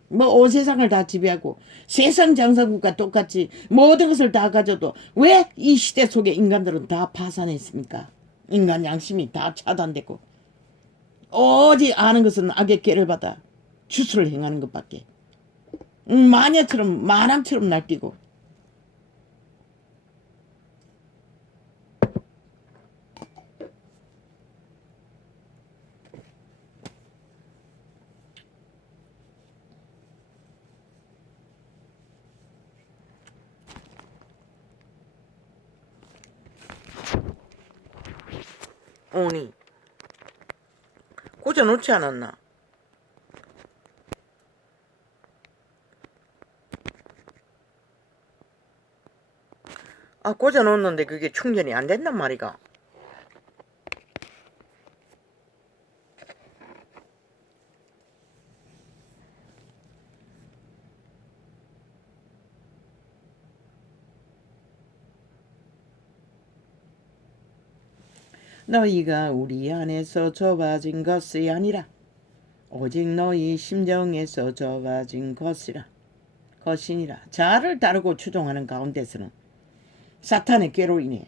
뭐 온 세상을 다 지배하고 세상 장사국과 똑같이 모든 것을 다 가져도 왜 이 시대 속에 인간들은 다 파산했습니까? 인간 양심이 다 차단됐고 오직 아는 것은 악의 꾀를 받아 추수를 행하는 것밖에 마녀처럼 마남처럼 날뛰고 오니 꽂아놓지 않았나? 아 꽂아놓았는데 그게 충전이 안 된단 말이가. 너희가 우리 안에서 좁아진 것이 아니라 오직 너희 심정에서 좁아진 것이니라. 자아를 따르고 추종하는 가운데서는 사탄의 꾀로 인해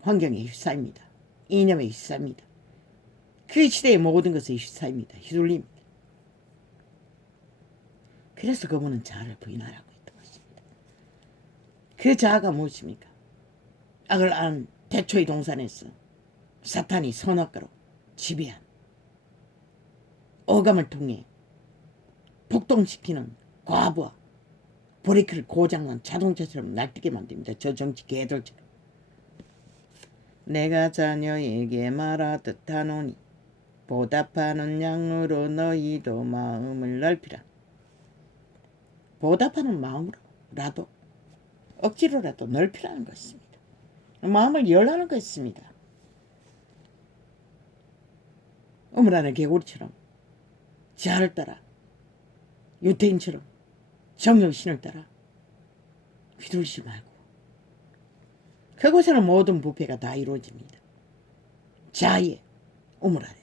환경에 휩싸입니다. 이념에 휩싸입니다. 그 시대의 모든 것에 휩싸입니다. 휘둘립니다. 그래서 그분은 자아를 부인하라고 했던 것입니다. 그 자아가 무엇입니까? 악을 안 태초의 동산에서 사탄이 선악과로 지배한 어감을 통해 폭동시키는 과부하 브레이크를 고장난 자동차처럼 날뛰게 만듭니다. 저 정치 개들처럼. 내가 자녀에게 말하듯 하노니 보답하는 양으로 너희도 마음을 넓히라. 보답하는 마음으로라도 억지로라도 넓히라는 것입니다. 마음을 열라는 것입니다. 어머나는 개구리처럼 자아를 따라 유태인처럼 정욕신을 따라 휘둘리지 말고 그곳에는 모든 부패가 다 이루어집니다. 자아의 우물 안에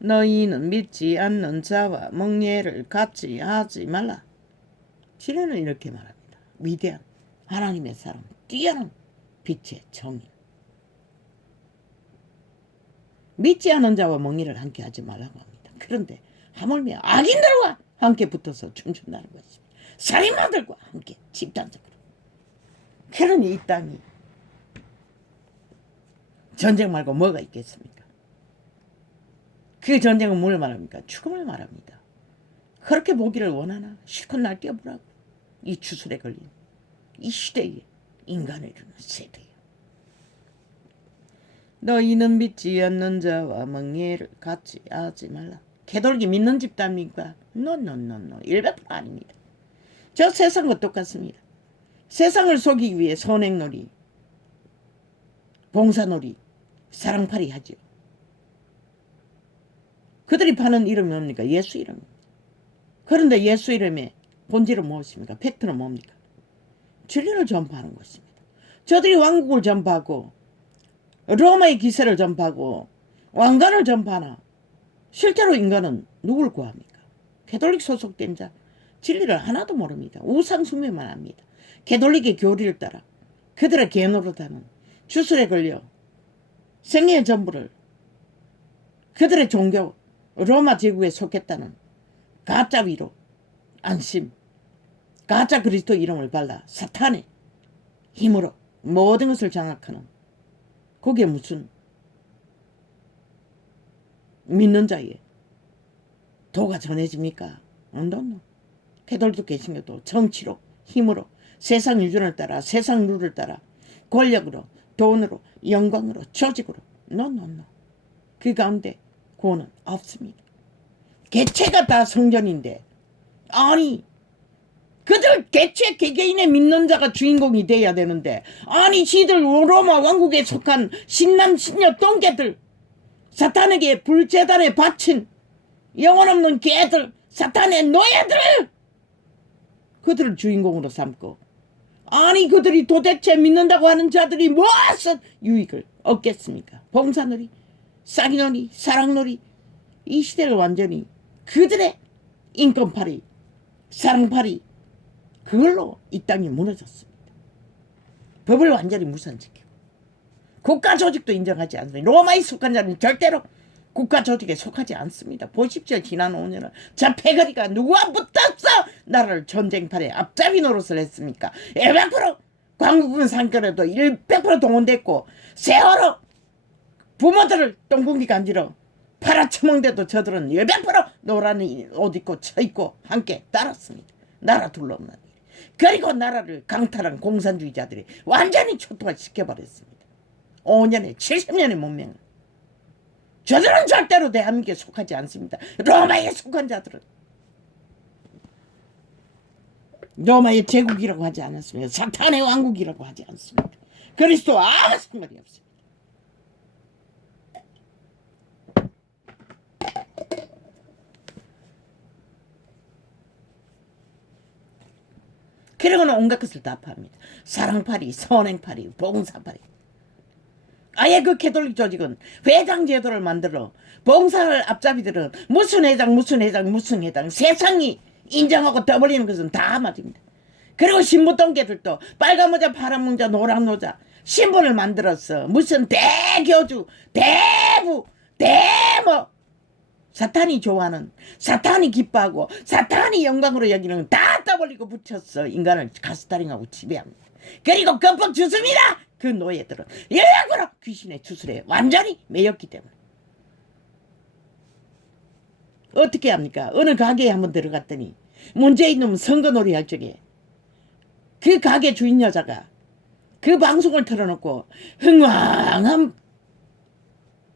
너희는 믿지 않는 자와 멍예를 같이 하지 말라. 진리는 이렇게 말합니다. 위대한 하나님의 사랑, 뛰어난 빛의 정의. 믿지 않은 자와 멍에를 함께 하지 말라고 합니다. 그런데 하물며 악인들과 함께 붙어서 춤춘다는 것입니다. 살인마들과 함께 집단적으로. 그러니 이 땅이 전쟁 말고 뭐가 있겠습니까? 그 전쟁은 뭘 말합니까? 죽음을 말합니다. 그렇게 보기를 원하나? 실컷 날뛰어보라고. 이 추술에 걸린 이 시대에 인간을 이루는 세대예요. 너희는 믿지 않는 자와 멍에를 같이 하지 말라. 개돌기 믿는 집단입니까? 노노노노 100% 아닙니다. 저 세상과 똑같습니다. 세상을 속이기 위해 선행놀이, 봉사놀이, 사랑팔이 하죠. 그들이 파는 이름이 뭡니까? 예수 이름입니다. 그런데 예수 이름의 본질은 무엇입니까? 팩트는 뭡니까? 진리를 전파하는 것입니다. 저들이 왕국을 전파하고 로마의 기세를 전파하고 왕관을 전파하나 실제로 인간은 누굴 구합니까? 개돌릭 소속된 자 진리를 하나도 모릅니다. 우상숭배만 합니다. 개돌릭의 교리를 따라 그들의 개노릇하는 주술에 걸려 생애의 전부를 그들의 종교 로마 제국에 속했다는 가짜 위로 안심 가짜 그리스도 이름을 발라 사탄의 힘으로 모든 것을 장악하는 거기에 무슨 믿는 자의 도가 전해집니까? 언더노. 개돌도 개신교도 정치로 힘으로 세상 유전을 따라 세상 룰을 따라 권력으로 돈으로 영광으로 조직으로 노노노 그 가운데 구원은 없습니다. 개체가 다 성전인데 아니 그들 개체 개개인의 믿는 자가 주인공이 돼야 되는데 아니 지들 로마 왕국에 속한 신남 신녀 똥개들 사탄에게 불제단에 바친 영혼 없는 개들 사탄의 노예들 그들을 주인공으로 삼고 아니 그들이 도대체 믿는다고 하는 자들이 무엇을 유익을 얻겠습니까? 봉사놀이 쌍이놀이 사랑놀이 이 시대를 완전히 그들의 인권팔이 사랑팔이 그걸로 이 땅이 무너졌습니다. 법을 완전히 무산시키고 국가 조직도 인정하지 않습니다. 로마에 속한 자는 절대로 국가 조직에 속하지 않습니다. 보십시오. 지난 5년은 자 패거리가 누구와 붙었어 나라를 전쟁판에 앞잡이 노릇을 했습니까? 100% 광국군 상권에도 100% 동원됐고 세월호 부모들을 똥궁기 간지러 팔아쳐먹는데도 저들은 100% 노란 옷 입고 쳐입고 함께 따랐습니다. 나라 둘러없는 일. 그리고 나라를 강탈한 공산주의자들이 완전히 초토화시켜버렸습니다. 5년에 70년의 문명을. 저들은 절대로 대한민국에 속하지 않습니다. 로마에 속한 자들은 로마의 제국이라고 하지 않았습니다. 사탄의 왕국이라고 하지 않습니다. 그리스도와 아무 상관이 없습니다. 그러고는 온갖 것을 다 팝니다. 사랑팔이, 선행팔이, 봉사팔이. 아예 그 캐톨릭 조직은 회장 제도를 만들어 봉사할 앞잡이들은 무슨 회장 무슨 회장 무슨 회장 세상이 인정하고 떠버리는 것은 다 맞습니다. 그리고 신부똥개들도 빨간 모자 파란 모자 노란 모자 신분을 만들었어. 무슨 대교주 대부 대뭐 사탄이 좋아하는 사탄이 기뻐하고 사탄이 영광으로 여기는 다 떠벌리고 붙였어. 인간을 가스타링하고 지배합니다. 그리고 껌뻑 주습니다. 그 노예들은 일부러 귀신의 주술에 완전히 매였기 때문에 어떻게 합니까? 어느 가게에 한번 들어갔더니 문재인 놈 선거놀이 할 적에 그 가게 주인 여자가 그 방송을 틀어놓고 흥황한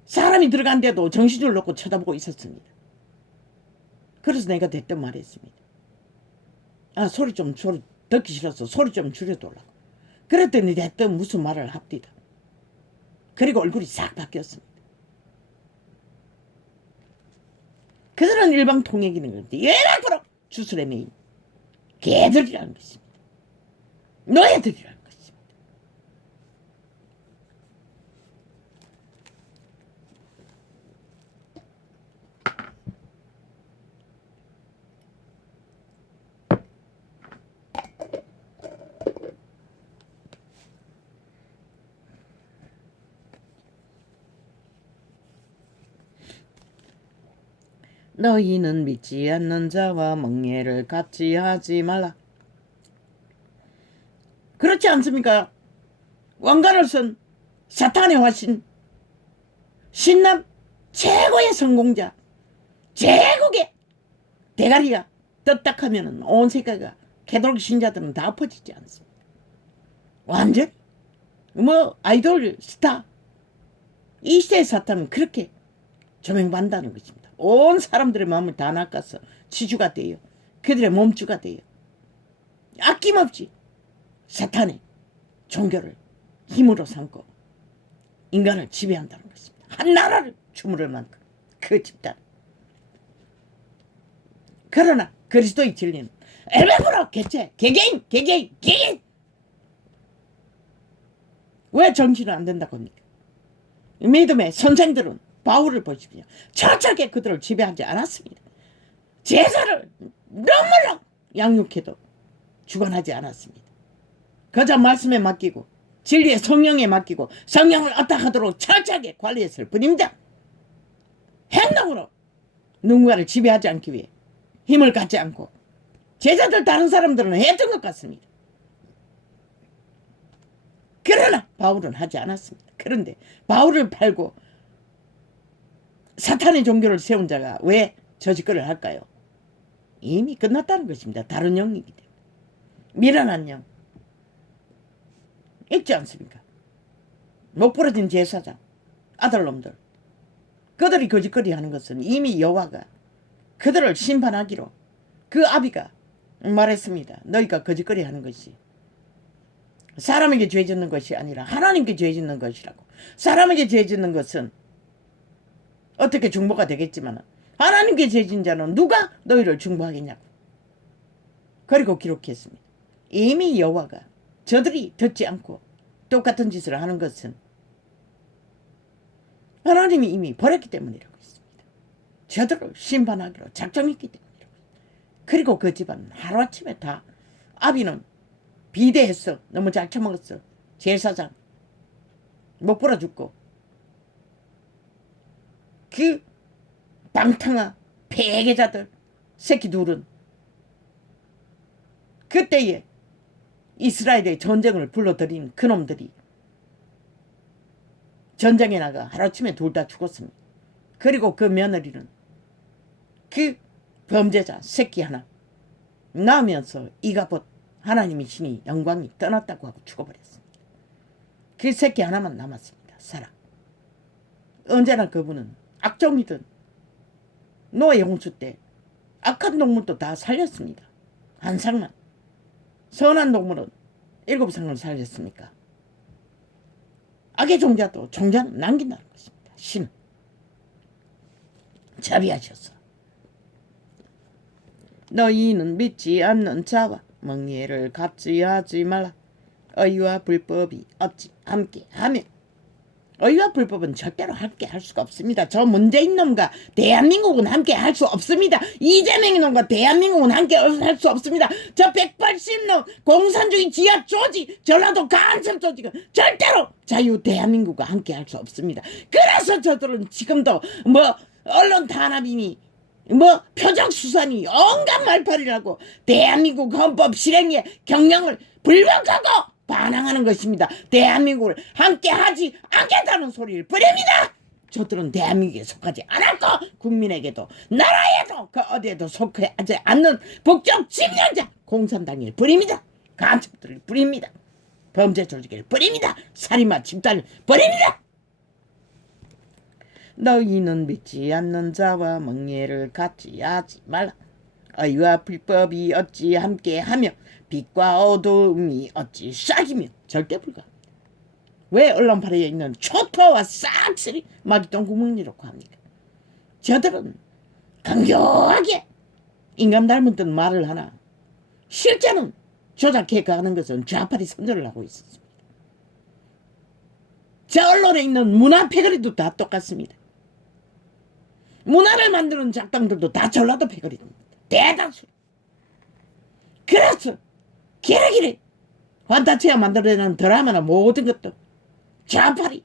사람이 들어간데도 정신줄 놓고 쳐다보고 있었습니다. 그래서 내가 대뜸 말했습니다. 아 소리 듣기 싫어서 소리 좀 줄여달라고. 그랬더니 대뜸 무슨 말을 합디다. 그리고 얼굴이 싹 바뀌었습니다. 그들은 일방통행이는 건데 100% 주술의 메인 개들이라는 것입니다. 노예들이라는 것입니다. 너희는 믿지 않는 자와 멍에를 같이 하지 말라. 그렇지 않습니까? 왕관을 쓴 사탄의 화신 신남 최고의 성공자 제국의 대가리가 떴딱하면 온 세계가 캐톨릭 신자들은 다 퍼지지 않습니다. 완전 뭐 아이돌 스타 이 시대의 사탄은 그렇게 조명받는다는 것입니다. 온 사람들의 마음을 다 낚아서 지주가 돼요. 그들의 몸주가 돼요. 아낌없이 사탄의 종교를 힘으로 삼고 인간을 지배한다는 것입니다. 한 나라를 주무를 만큼 그 집단. 그러나 그리스도의 진리는 100% 개체, 개개인. 왜 정신은 안 된다고 합니까? 믿음의 선생들은 바울을 보십시오. 철저하게 그들을 지배하지 않았습니다. 제사를 너무나 양육해도 주관하지 않았습니다. 그저 말씀에 맡기고 진리의 성령에 맡기고 성령을 어떡하도록 철저하게 관리했을 뿐입니다. 행동으로 누군가를 지배하지 않기 위해 힘을 갖지 않고 제자들 다른 사람들은 했던 것 같습니다. 그러나 바울은 하지 않았습니다. 그런데 바울을 팔고 사탄의 종교를 세운 자가 왜 저 짓거리를 할까요? 이미 끝났다는 것입니다. 다른 영이기 때문에. 미련한 영, 있지 않습니까? 못 부러진 제사장 아들놈들, 그들이 거짓거리 하는 것은 이미 여호와가 그들을 심판하기로 그 아비가 말했습니다. 너희가 거짓거리 하는 것이 사람에게 죄 짓는 것이 아니라 하나님께 죄 짓는 것이라고. 사람에게 죄 짓는 것은 어떻게 중보가 되겠지만 하나님께 죄 짓는 자는 누가 너희를 중보하겠냐고. 그리고 기록했습니다. 이미 여호와가 저들이 듣지 않고 똑같은 짓을 하는 것은 하나님이 이미 버렸기 때문이라고 했습니다. 저들을 심판하기로 작정했기 때문이라고. 그리고 그 집안 하루아침에 다, 아비는 비대했어. 너무 잘 처먹었어. 제사장 못 불어 죽고, 그 방탕한 폐계자들 새끼 둘은 그때에 이스라엘의 전쟁을 불러들인 그놈들이 전쟁에 나가 하루아침에 둘 다 죽었습니다. 그리고 그 며느리는 그 범죄자 새끼 하나 낳으면서 이가봇 하나님의 신이 영광이 떠났다고 하고 죽어버렸습니다. 그 새끼 하나만 남았습니다. 사라. 언제나 그분은 악종이든 노예 홍수 때 악한 동물도 다 살렸습니다. 한 상만. 선한 동물은 7상을 살렸습니까? 악의 종자는 남긴다는 것입니다. 신은 자비하셨어. 너희는 믿지 않는 자와 멍에를 같이 하지 말라. 의와 불법이 어찌 함께 하며. 의와 불법은 절대로 함께 할 수가 없습니다. 저 문재인 놈과 대한민국은 함께 할 수 없습니다. 이재명 놈과 대한민국은 함께 할 수 없습니다. 저 180놈 공산주의 지하 조직, 전라도 간첩 조직은 절대로 자유 대한민국과 함께 할 수 없습니다. 그래서 저들은 지금도 언론 탄압이니 표적수사니 온갖 말팔이라고 대한민국 헌법 실행에 경영을 불복하고 반항하는 것입니다. 대한민국을 함께하지 않겠다는 소리를 부립니다. 저들은 대한민국에 속하지 않았고 국민에게도 나라에도 그 어디에도 속하지 않는 북적 침략자 공산당을 부립니다. 간첩들을 부립니다. 범죄 조직을 부립니다. 살인마 집단을 부립니다. 너희는 믿지 않는 자와 멍에를 같이 하지 말라. 의와 불법이 어찌 함께하며 빛과 어둠이 어찌 싹이며. 절대 불가합니다. 왜 언론파리에 있는 초토와 싹쓸이 마귀똥 구멍이라고 합니까? 저들은 강경하게 인간 닮은 듯 말을 하나 실제는 조작해 가는 것은 좌파리 선전을 하고 있었습니다. 저 언론에 있는 문화 패거리도 다 똑같습니다. 문화를 만드는 작당들도 다 전라도 패거리입니다. 대다수. 그래서 기레기레 환타치가 만들어내는 드라마나 모든 것도 좌파리,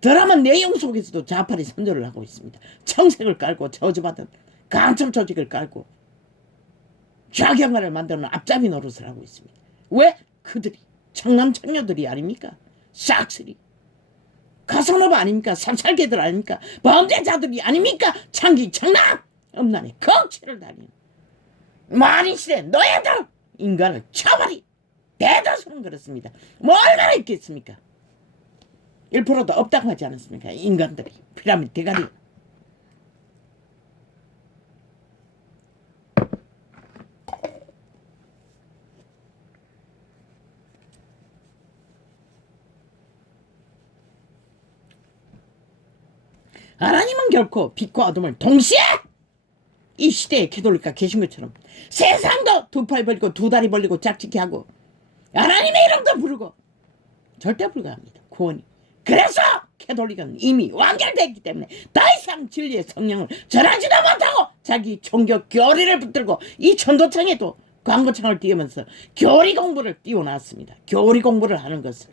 드라마 내용 속에서도 좌파리 선전을 하고 있습니다. 청색을 깔고 저주받은 간첩 조직을 깔고 좌경화를 만드는 앞잡이 노릇을 하고 있습니다. 왜? 그들이 청남 청녀들이 아닙니까? 싹쓸이 가사노바 아닙니까? 삽살개들 아닙니까? 범죄자들이 아닙니까? 창기 청남 엄난의 거취를 다니는 만인시대 노예들 인간을 처벌이 대다수는 그렇습니다. 뭐 얼마나 있겠습니까? 1%도 없다고 하지 않았습니까? 인간들이 피라미드 대가리. 하나님은 결코 빛과 어둠을 동시에 이 시대에 캐톨릭가 계신 것처럼 세상도 두 팔 벌리고 두 다리 벌리고 짝짓기 하고 하나님의 이름도 부르고 절대 불가합니다. 구원이. 그래서 캐톨릭은 이미 완결됐기 때문에 더 이상 진리의 성령을 전하지도 못하고 자기 종교 교리를 붙들고 이 천도창에도 광고창을 띄우면서 교리 공부를 띄워놨습니다. 교리 공부를 하는 것을.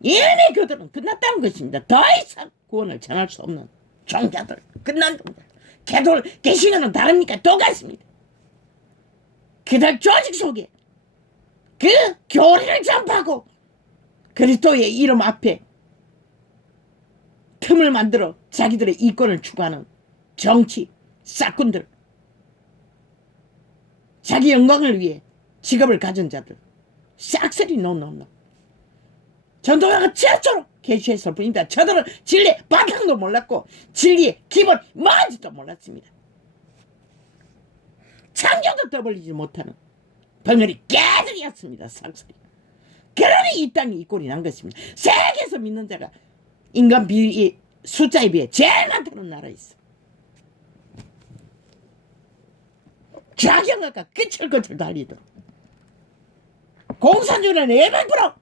이미 그들은 끝났다는 것입니다. 더 이상 구원을 전할 수 없는 종자들, 끝난 종자들. 캐톨릭 개신교는 다릅니까? 똑같습니다. 그들 조직 속에 그 교리를 전파하고 그리스도의 이름 앞에 틈을 만들어 자기들의 이권을 추구하는 정치 싹군들, 자기 영광을 위해 직업을 가진 자들, 싹쓸이 노노노. 전두환가 최초로 개시했을 뿐입니다. 저들은 진리의 바탕도 몰랐고 진리의 기본 뭔지도 몰랐습니다. 창조도 떠벌리지 못하는 벙어리 개들이었습니다. 싹쓸이. 그러니 이 땅이 이 꼴이 난 것입니다. 세계에서 믿는 자가 인간 비위 숫자에 비해 제일 많다는 나라에 있어. 좌경화가 끝을 달리도록 공산주의는 100%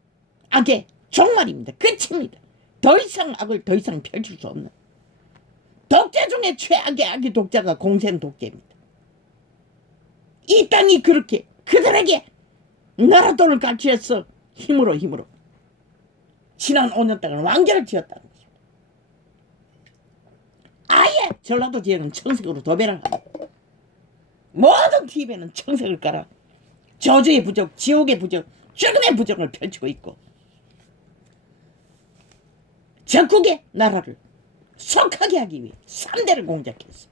악의 종말입니다. 끝입니다. 더 이상 악을 더 이상 펼칠 수 없는 독재 중에 최악의 악의 독자가 공산 독재입니다. 이 땅이 그렇게 그들에게 나라 돈을 가치해서 힘으로 지난 5년 동안 왕좌를 지었다는 것입니다. 아예 전라도 지역은 청색으로 도배를 하고 모든 TV에는 청색을 깔아 저주의 부적, 지옥의 부적, 죽음의 부적을 펼치고 있고 적국의 나라를 속하게 하기 위해 3대를 공작했어.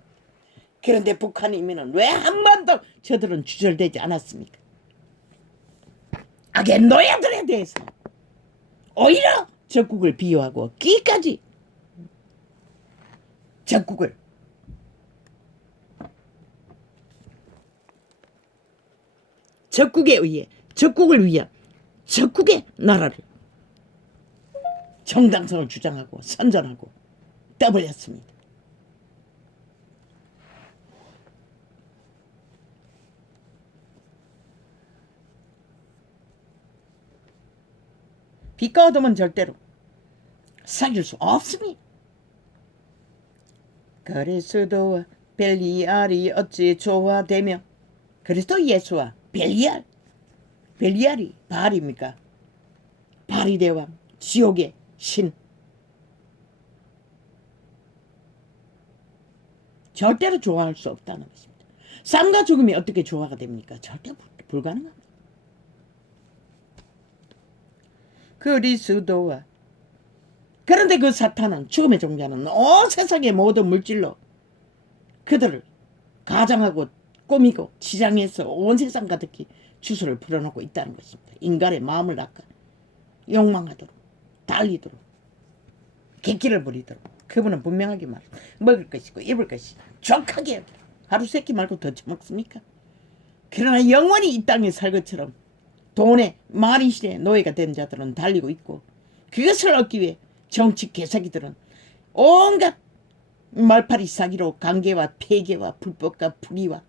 그런데 북한이면은 왜 한 번도 저들은 주절되지 않았습니까? 악의 노예들에 대해서 오히려 적국을 비유하고 끼까지 적국을 적국에 의해 적국을 위한 적국의 나라를 정당성을 주장하고 선전하고 떠벌렸습니다. 빛과 어둠은 절대로 사귈 수 없습니다. 그리스도와 벨리알이 어찌 조화되며 그리스도 예수와 벨리알이 바알입니까? 바알이 대왕 지옥의 신. 절대로 조화할 수 없다는 것입니다. 삶과 죽음이 어떻게 조화가 됩니까? 절대 불가능합니다. 그리스도와 그런데 그 사탄은 죽음의 종자는 온 세상의 모든 물질로 그들을 가장하고 꾸미고 치장해서 온 세상 가득히 주소를 풀어놓고 있다는 것입니다. 인간의 마음을 낚아 욕망하도록 달리도록 객기를 부리도록 그분은 분명하게 말 먹을 것이고 입을 것이 족하게 여기라. 하루 세끼 말고 더 처먹습니까? 그러나 영원히 이 땅에 살 것처럼 돈의 마리실의 노예가 된 자들은 달리고 있고 그것을 얻기 위해 정치 개사기들은 온갖 말파리 사기로 강계와 폐계와 불법과 불의와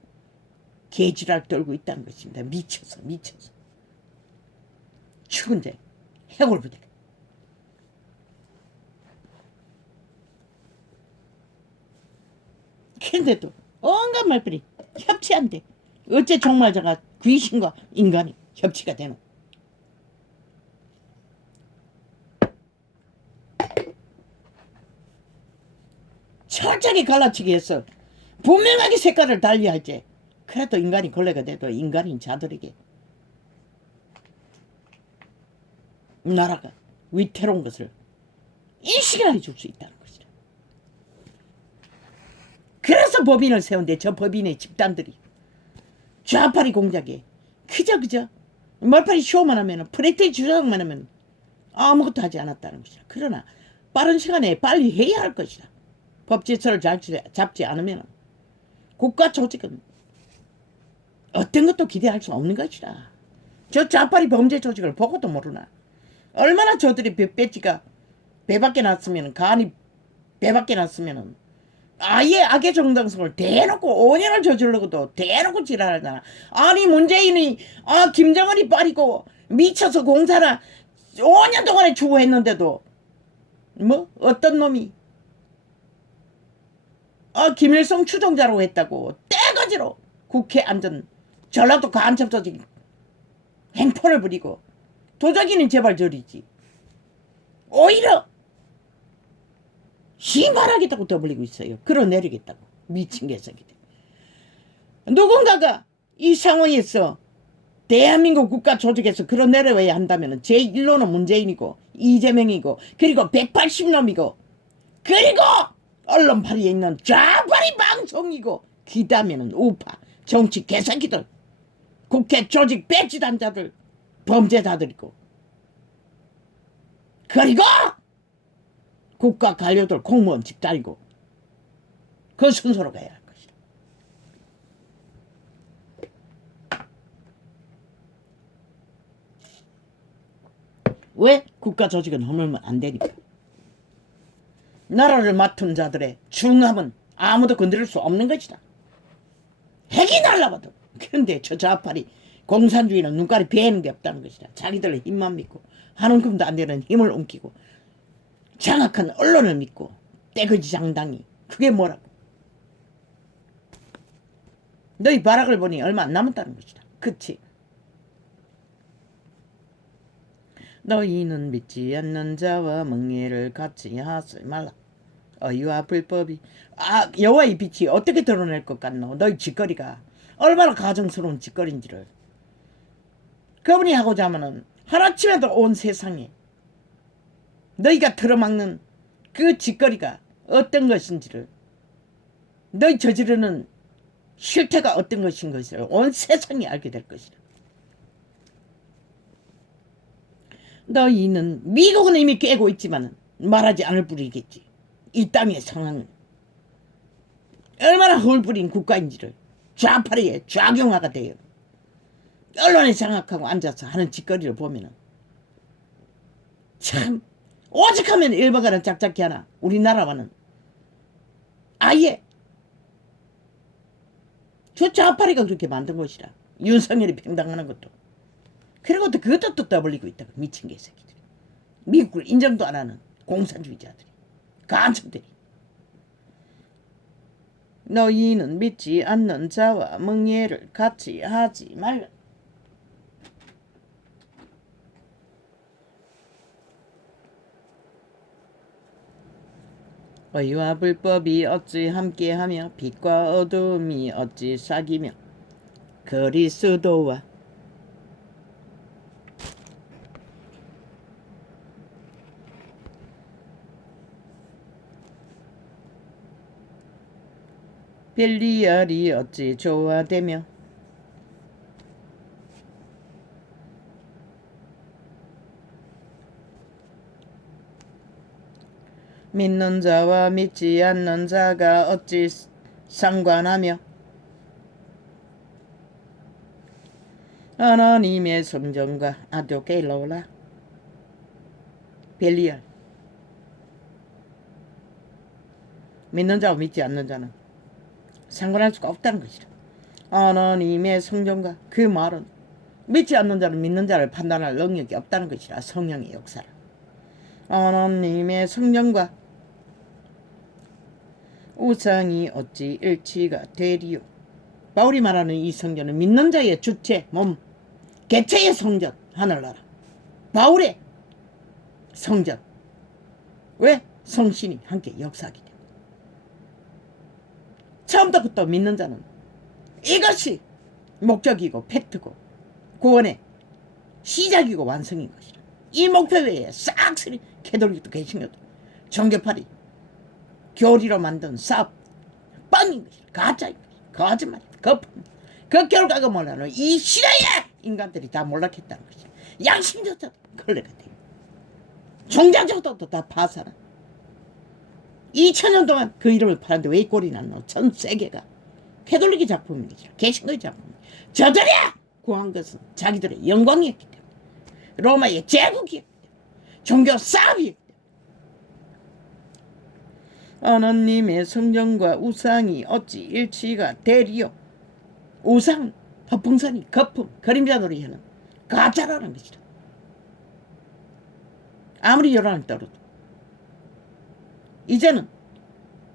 개지랄 떨고 있다는 것입니다. 미쳐서 죽은 자 해골부대. 그런데도 온갖 말들이 협치한대. 어째 정말 저가 귀신과 인간이 협치가 되노? 철저하게 갈라치기 해서 분명하게 색깔을 달리할지 그래도 인간이 걸레가 돼도 인간인 자들에게 나라가 위태로운 것을 인식을 해줄 수 있다는 것이다. 그래서 법인을 세운데 저 법인의 집단들이 좌파리 공작에 그저 말파리 쇼만 하면 프레테이 주장만 하면 아무것도 하지 않았다는 것이다. 그러나 빠른 시간에 빨리 해야 할 것이다. 법질서를 잡지 않으면 국가 조직은 어떤 것도 기대할 수 없는 것이다. 저 좌파리 범죄 조직을 보고도 모르나. 얼마나 저들이 배지가 배밖에 났으면 간이 배밖에 났으면 아예 악의 정당성을 대놓고 5년을 저지르고도 대놓고 지랄하잖아. 아니 문재인이 김정은이 빠리고 미쳐서 공사나 5년 동안에 추구했는데도 뭐 어떤 놈이 김일성 추종자로 했다고 떼거지로 국회 앉은 전라도 간첩 조직 행포를 부리고 도자기는 제발 저리지. 오히려 심할하겠다고 떠벌리고 있어요. 끌어내리겠다고. 미친 개새끼들. 누군가가 이 상황에서 대한민국 국가 조직에서 끌어내려야 한다면 제1호는 문재인이고 이재명이고 그리고 180놈이고 그리고 언론파리에 있는 좌파리 방송이고 기다면은 우파 정치 개새끼들 국회 조직 배지 단자들 범죄자들이고, 그리고 국가 관료들 공무원 집단이고, 그 순서로 가야 할 것이다. 왜? 국가 조직은 허물면 안 되니까. 나라를 맡은 자들의 중함은 아무도 건드릴 수 없는 것이다. 핵이 날라봐도. 그런데 저 좌파리 공산주의는 눈깔이 베는 게 없다는 것이다. 자기들의 힘만 믿고 한 움큼도 안 되는 힘을 옮기고 장악한 언론을 믿고 떼거지 장당이. 그게 뭐라고? 너희 발악을 보니 얼마 안 남았다는 것이다. 그치? 너희는 믿지 않는 자와 멍에를 같이 하지 말라. 어유와 불법이 여호와의 빛이 어떻게 드러낼 것 같노? 너희 짓거리가 얼마나 가증스러운 짓거리인지를. 그분이 하고자 하면은 하루아침에도 온 세상에 너희가 틀어막는 그 짓거리가 어떤 것인지를, 너희 저지르는 실태가 어떤 것인 것을 온 세상이 알게 될 것이다. 너희는 미국은 이미 깨고 있지만 말하지 않을 뿐이겠지. 이 땅의 상황은 얼마나 헐뿌린 국가인지를 좌파리에 좌경화가 돼요. 언론에 장악하고 앉아서 하는 짓거리를 보면은 참 오직하면 일버가는 짝짝히 하나 우리나라와는 아예 저 좌파리가 그렇게 만든 것이라. 윤석열이 평당하는 것도. 그리고 또 그것도 또 떠벌리고 있다고. 미친 개새끼들이. 미국을 인정도 안 하는 공산주의자들이, 간첩들이. 너희는 믿지 않는 자와 멍에를 같이 하지 말라. 의와 불법이 어찌 함께하며 빛과 어둠이 어찌 사귀며 그리스도와 벨리알이 어찌 조화되며 믿는 자와 믿지 않는 자가 어찌 상관하며 하나님의 성전과 아도케로라. 벨리알. 믿는 자와 믿지 않는 자는 상관할 수가 없다는 것이다. 하나님의 성전과, 그 말은 믿지 않는 자는 믿는 자를 판단할 능력이 없다는 것이라. 성령의 역사라. 하나님의 성전과 우상이 어찌 일치가 되리요. 바울이 말하는 이 성전은 믿는 자의 주체, 몸, 개체의 성전, 하늘나라. 바울의 성전. 왜? 성신이 함께 역사하기 때문에. 처음부터 믿는 자는 이것이 목적이고 팩트고 구원의 시작이고 완성인 것이라. 이 목표 외에 싹쓸이 캐톨릭도 개신교도 종교파리 교리로 만든 사업 뻥인 것이라. 가짜인 것이라. 거짓말이야. 거품. 그 결과가 뭐냐면 이 시대에 인간들이 다 몰락했다는 것이야. 양심조차도 걸레가 되고 종자조차도 다 파산한. 2000년 동안 그 이름을 파는데 왜 이 꼴이 났노? 전 세계가 캐톨릭의 작품인 것이라. 개신교의 작품이야. 저들이 구한 것은 자기들의 영광이었기 때문에, 로마의 제국이었기 때문에, 종교 사업이었기 때문에. 하나님의 성전과 우상이 어찌 일치가 되리요. 우상, 허풍선이, 거품, 그림자 놀이하는 가짜라는 것이다. 아무리 요란을 떨어도 이제는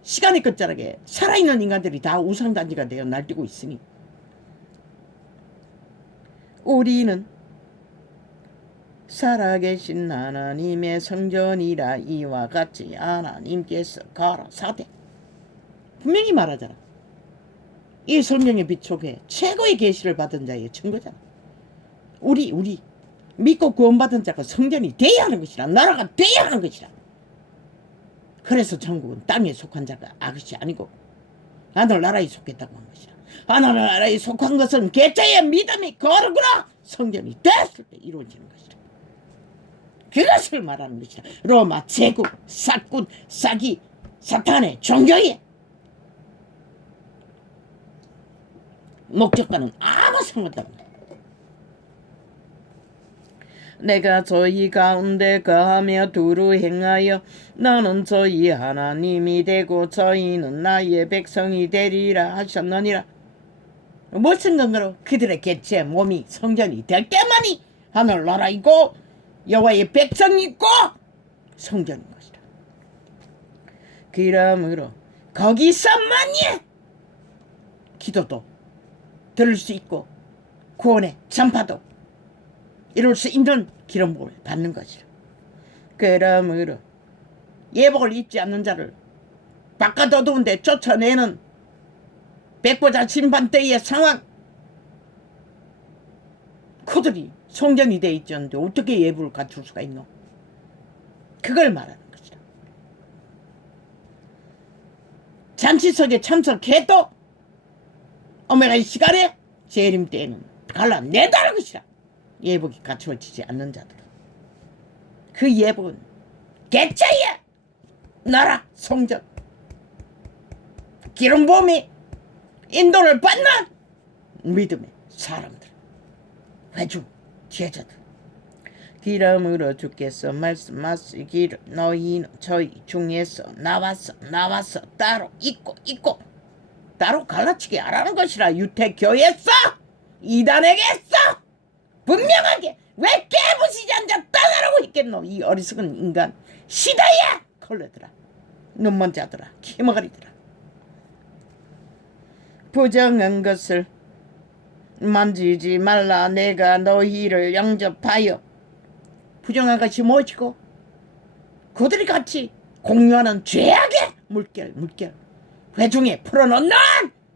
시간이 끝자락에 살아있는 인간들이 다 우상단지가 되어 날뛰고 있으니 우리는 살아계신 하나님의 성전이라. 이와 같이 하나님께서 가라사대. 분명히 말하잖아. 이 성령의 빛 속에 최고의 계시를 받은 자의 증거잖아. 우리 믿고 구원받은 자가 성전이 돼야 하는 것이라. 나라가 돼야 하는 것이라. 그래서 천국은 땅에 속한 자가 아것이 아니고 하늘나라에 속했다고 한 것이라. 하늘나라에 속한 것은 개체의 믿음이 거룩으로 성전이 됐을 때 이루어지는 것이다. 그것을 말하는 것이다. 로마 제국, 사꾼, 사기, 사탄의 종교의 목적과는 아무 상관도 없다. 내가 저희 가운데 거하며 두루 행하여 너는 저희 하나님이 되고 저희는 나의 백성이 되리라 하셨느니라. 무슨 근거로? 그들의 개체 몸이 성전이 될 때만이 하늘나라이고 여호와의 백성이고 성전인 것이다. 그러므로 거기서만이 기도도 들을 수 있고 구원의 전파도 이룰 수 있는 기름부음을 받는 것이라. 그러므로 예복을 입지 않는 자를 바깥 어두운데 쫓아내는 백보자 심판 때의 상황, 그들이 성전이 돼 있지 않는데 어떻게 예복을 갖출 수가 있노? 그걸 말하는 것이다. 잔치석에 참석해도 오메가 이 시간에 재림 때에는 갈라내다는 것이다. 예복이 갖추어지지 않는 자들은. 그 예복은 개체의 나라 성전, 기름부음이 인도를 받는 믿음의 사람들, 회중 제자들. 그러므로 주께서 말씀하시기를 너희는 저희 중에서 나와서 따로 있고 따로 갈라치게 하라는 것이라. 유태교에서 이단에게서 분명하게 왜 깨부시지 않자 떠나라고 했겠노. 이 어리석은 인간 시대에 걸레들아, 눈먼 자들아, 키머거리들아. 부정한 것을 만지지 말라. 내가 너희를 영접하여. 부정한 것이 무엇이고? 그들이 같이 공유하는 죄악의 물결 회중에 풀어놓는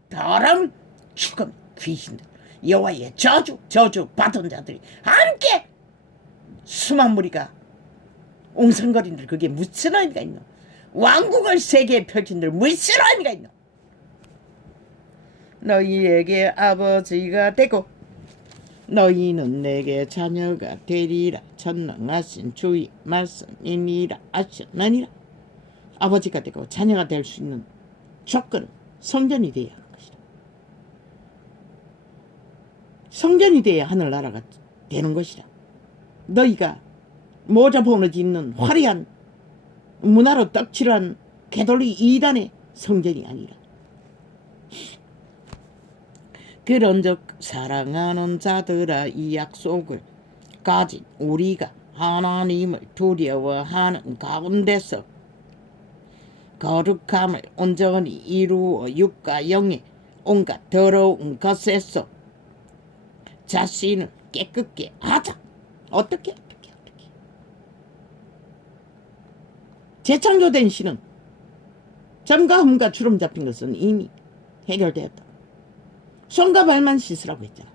더러운 죽음 귀신들, 여호와의 저주 받은 자들이 함께 수만 무리가 웅성거리는들 그게 무슨 의미가 있노? 왕국을 세계에 펼친들 무슨 의미가 있노? 너희에게 아버지가 되고 너희는 내게 자녀가 되리라. 전능하신 주의 말씀이니라 하셨느니라. 아버지가 되고 자녀가 될 수 있는 조건은 성전이 되어야 하는 것이다. 성전이 되어야 하늘나라가 되는 것이다. 너희가 모자 보너지 있는 화려한 문화로 떡칠한 개돌리 이단의 성전이 아니라, 그런즉 사랑하는 자들아, 이 약속을 가진 우리가 하나님을 두려워하는 가운데서 거룩함을 온전히 이루어 육과 영의 온갖 더러운 것에서 자신을 깨끗게 하자. 어떻게? 재창조된 신은 점과 흠과 주름 잡힌 것은 이미 해결되었다. 손과 발만 씻으라고 했잖아.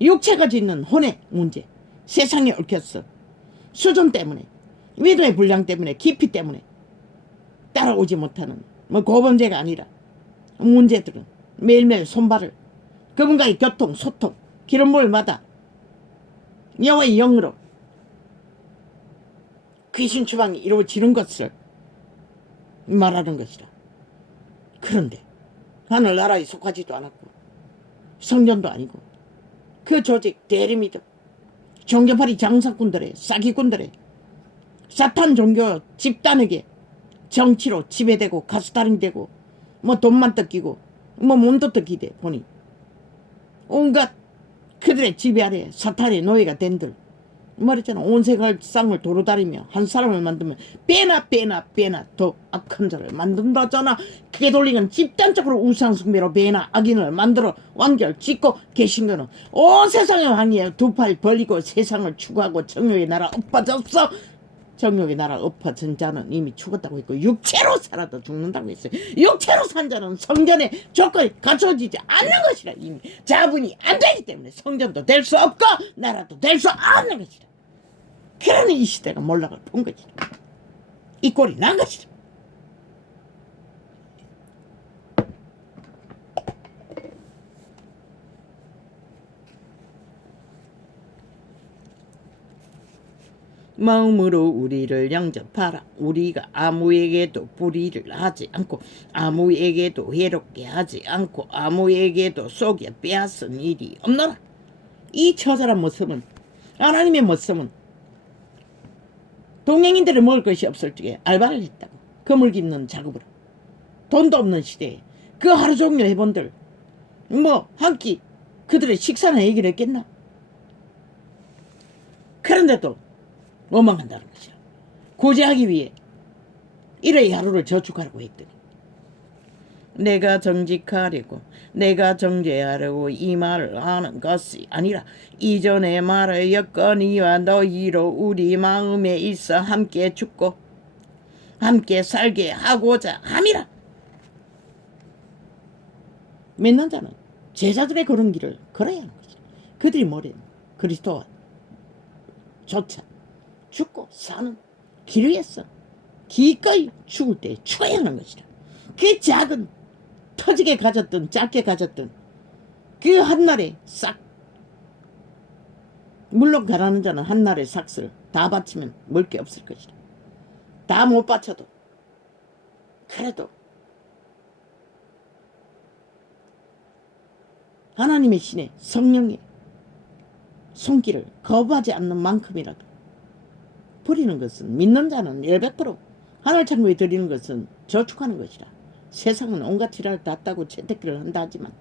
육체가 짓는 혼의 문제, 세상에 얽혔어. 수준 때문에, 위도의 분량 때문에, 깊이 때문에 따라오지 못하는 고범죄가 아니라 문제들은 매일매일 손발을 그분과의 교통, 소통, 기름부음마다 여호와의 영으로 귀신 추방이 이루어지는 것을 말하는 것이다. 그런데 하늘나라에 속하지도 않았고 성전도 아니고 그 조직 대리미들, 종교파리 장사꾼들의, 사기꾼들의 사탄 종교 집단에게 정치로 지배되고 가스다림이 되고 돈만 뜯기고 몸도 뜯기대 보니 온갖 그들의 지배 아래 사탄의 노예가 된들 말했잖아. 온 세상을 도로다니며 한 사람을 만들면 빼나 더 악한 자를 만든다잖아. 그게 돌리는 집단적으로 우상숭배로 배나 악인을 만들어 완결 짓고 계신 거는 온 세상의 왕이에요. 두 팔 벌리고 세상을 추구하고 정욕의 나라 엎어졌어. 정욕의 나라 엎어진 자는 이미 죽었다고 했고 육체로 살아도 죽는다고 했어요. 육체로 산 자는 성전의 조건이 갖춰지지 않는 것이라. 이미 자분이 안 되기 때문에 성전도 될 수 없고 나라도 될 수 없는 것이라. 그러니 이 시대가 몰락을 본 것이다. 이 꼴이 난 것이다. 마음으로 우리를 영접하라. 우리가 아무에게도 불의를 하지 않고 아무에게도 해롭게 하지 않고 아무에게도 속여 빼앗은 일이 없노라. 이 처절한 모습은, 하나님의 모습은 동행인들을 먹을 것이 없을 적에 알바를 했다고. 그물 깃는 작업으로. 돈도 없는 시대에 그 하루 종일 해본들 뭐 한 끼 그들의 식사나 얘기를 했겠나. 그런데도 원망한다는 것이라. 구제하기 위해 일의 하루를 저축하라고 했더니, 내가 정직하려고 내가 정죄하려고 이 말을 하는 것이 아니라 이전의 말을 여건이와 너희로 우리 마음에 있어 함께 죽고 함께 살게 하고자 함이라. 믿는 자는 제자들의 그런 길을 걸어야 하는 것이다. 그들이 뭐래? 그리스도와 조차 죽고 사는 길 위에서 기꺼이 죽을 때 죽어야 하는 것이다. 그 작은 터지게 가졌던 작게 가졌던 그 한날의 싹, 물론 가라는 자는 한날의 삭을 다 바치면 먹을 게 없을 것이다. 다 못 바쳐도 그래도 하나님의 신의 성령의 손길을 거부하지 않는 만큼이라도 버리는 것은, 믿는 자는 100% 하늘 창고에 드리는 것은 저축하는 것이라. 세상은 온갖 일을 다 따고 채택기를 한다 하지만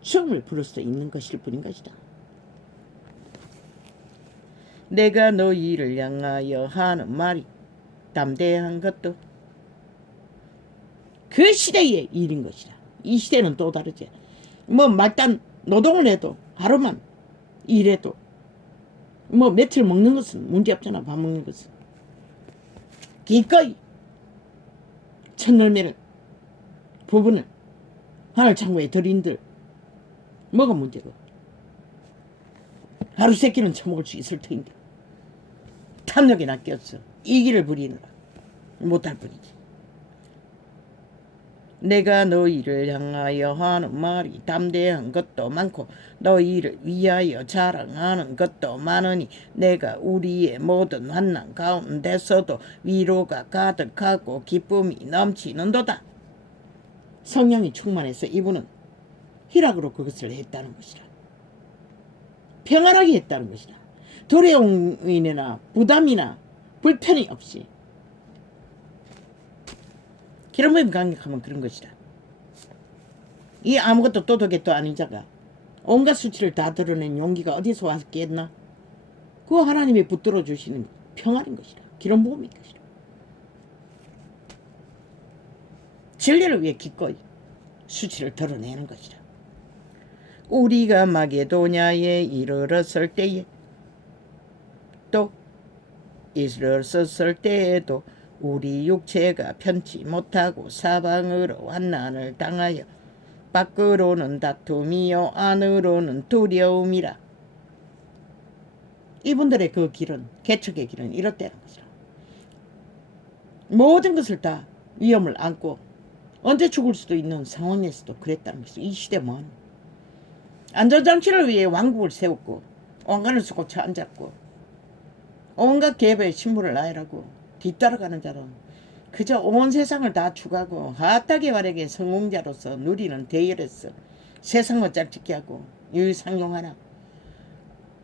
수험을 부를 수 있는 것일 뿐인 것이다. 내가 너희를 향하여 하는 말이 담대한 것도 그 시대의 일인 것이다. 이 시대는 또 다르지. 뭐 말단 노동을 해도 하루만 일해도 뭐 며칠 먹는 것은 문제없잖아. 밥 먹는 것은 기꺼이 첫열매를 부분을 하늘 창고에 들인들 뭐가 문제고, 하루 세 끼는 처먹을 수 있을 터인데 탐욕에 낚였어. 이 길을 부리느라 못할 뿐이지. 내가 너희를 향하여 하는 말이 담대한 것도 많고 너희를 위하여 자랑하는 것도 많으니 내가 우리의 모든 환난 가운데서도 위로가 가득하고 기쁨이 넘치는도다. 성령이 충만해서 이분은 희락으로 그것을 했다는 것이라. 평안하게 했다는 것이라. 두려움이나 부담이나 불편이 없이. 기름부임 강력하면 그런 것이다. 이 아무것도 도덕의 아닌 자가 온갖 수치를 다 드러낸 용기가 어디서 왔겠나? 그 하나님이 붙들어 주시는 평안인 것이다. 기름부음인 것이다. 진리를 위해 기꺼이 수치를 드러내는 것이다. 우리가 마게도냐에 이르렀을 때에 또 이르렀을 때에도 우리 육체가 편치 못하고 사방으로 환난을 당하여 밖으로는 다툼이요 안으로는 두려움이라. 이분들의 그 길은, 개척의 길은 이렇다는 것이라. 모든 것을 다 위험을 안고 언제 죽을 수도 있는 상황에서도 그랬다는 것이죠. 이 시대 뭐하노? 안전장치를 위해 왕국을 세웠고 왕관을 쓰고 차 앉았고 온갖 계보에 신부를 나열하고 뒤따라가는 자로 그저 온 세상을 다 추구하고 하타게 와에게 성공자로서 누리는 대열에서 세상을 짝짓게 하고 유유상용하나.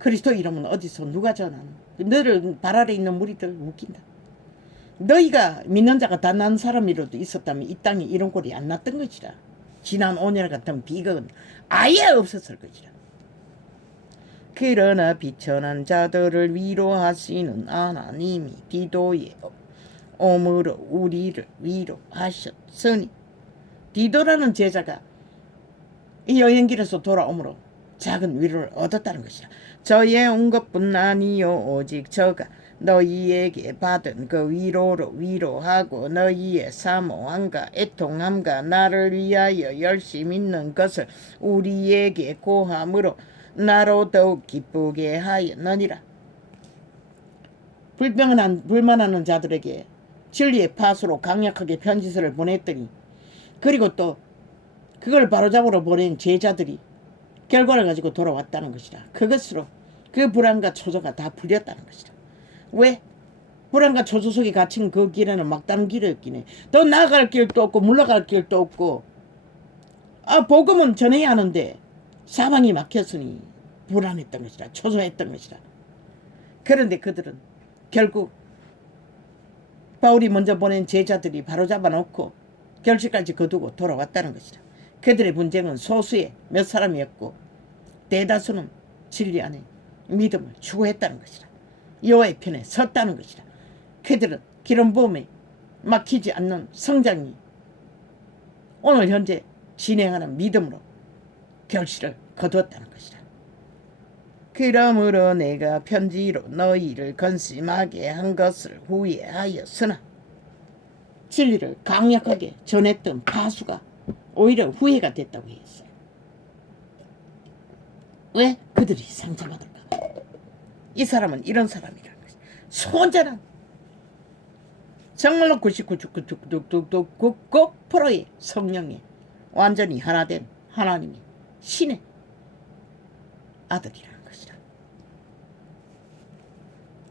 그리스도 이름은 어디서 누가 전하나. 너를 발 아래 있는 무리들 웃긴다. 너희가 믿는 자가 다 난 사람이라도 있었다면 이 땅에 이런 꼴이 안 났던 것이라. 지난 5년 같은 비극은 아예 없었을 것이라. 그러나 비천한 자들을 위로하시는 하나님이 디도의 오므로 우리를 위로하셨으니, 디도라는 제자가 이 여행길에서 돌아오므로 작은 위로를 얻었다는 것이라. 저의 온 것뿐 아니요 오직 저가 너희에게 받은 그 위로로 위로하고 너희의 사모함과 애통함과 나를 위하여 열심히 있는 것을 우리에게 고함으로 나로 더욱 기쁘게 하였느니라. 불만하는 자들에게 진리의 파수로 강력하게 편지서를 보냈더니, 그리고 또 그걸 바로잡으러 보낸 제자들이 결과를 가지고 돌아왔다는 것이라. 그것으로 그 불안과 초조가 다 풀렸다는 것이라. 왜? 불안과 초조속에 갇힌 그 길에는 막다른 길이 없긴 해. 더 나아갈 길도 없고 물러갈 길도 없고 복음은 전해야 하는데 사방이 막혔으니 불안했던 것이다. 초조했던 것이다. 그런데 그들은 결국 바울이 먼저 보낸 제자들이 바로잡아 놓고 결실까지 거두고 돌아왔다는 것이다. 그들의 분쟁은 소수의 몇 사람이었고 대다수는 진리 안에 믿음을 추구했다는 것이다. 여호와의 편에 섰다는 것이다. 그들은 기름 부음에 막히지 않는 성장이 오늘 현재 진행하는 믿음으로 결실을 거두었다는 것이다. 그러므로 내가 편지로 너희를 건심하게 한 것을 후회하였으나 진리를 강력하게 전했던 파수가 오히려 후회가 됐다고 했어요. 왜? 그들이 상처받을까 봐. 이 사람은 이런 사람이라는 것이죠. 손자는 정말로 99.999%의 성령에 완전히 하나된 하나님의 신의 아들이라는 것이다.